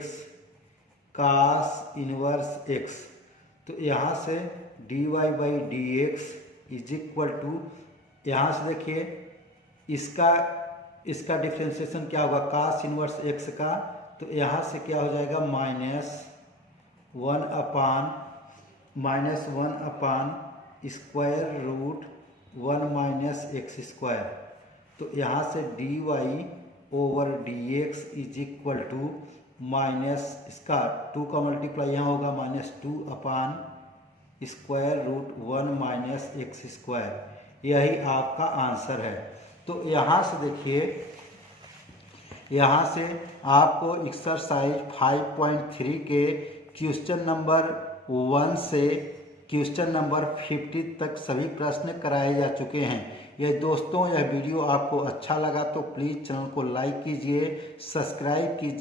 cos inverse x। तो यहाँ से dy by dx is equal to, यहाँ से देखिए इसका डिफ्रेंशिएशन क्या होगा, cos इनवर्स x का। तो यहाँ से क्या हो जाएगा, -1 upon square root 1 minus x square. तो यहाँ से dy over dx is equal to minus इसका 2 का मल्टीप्लाई यहाँ होगा -2 upon square root 1 minus x square. यही आपका आंसर है। तो यहाँ से देखिए, यहाँ से आपको एक्सरसाइज 5.3 के क्वेश्चन नंबर 1 से क्वेश्चन नंबर 50 तक सभी प्रश्न कराए जा चुके हैं। यह दोस्तों, यह वीडियो आपको अच्छा लगा तो प्लीज़ चैनल को लाइक कीजिए, सब्सक्राइब कीजिए।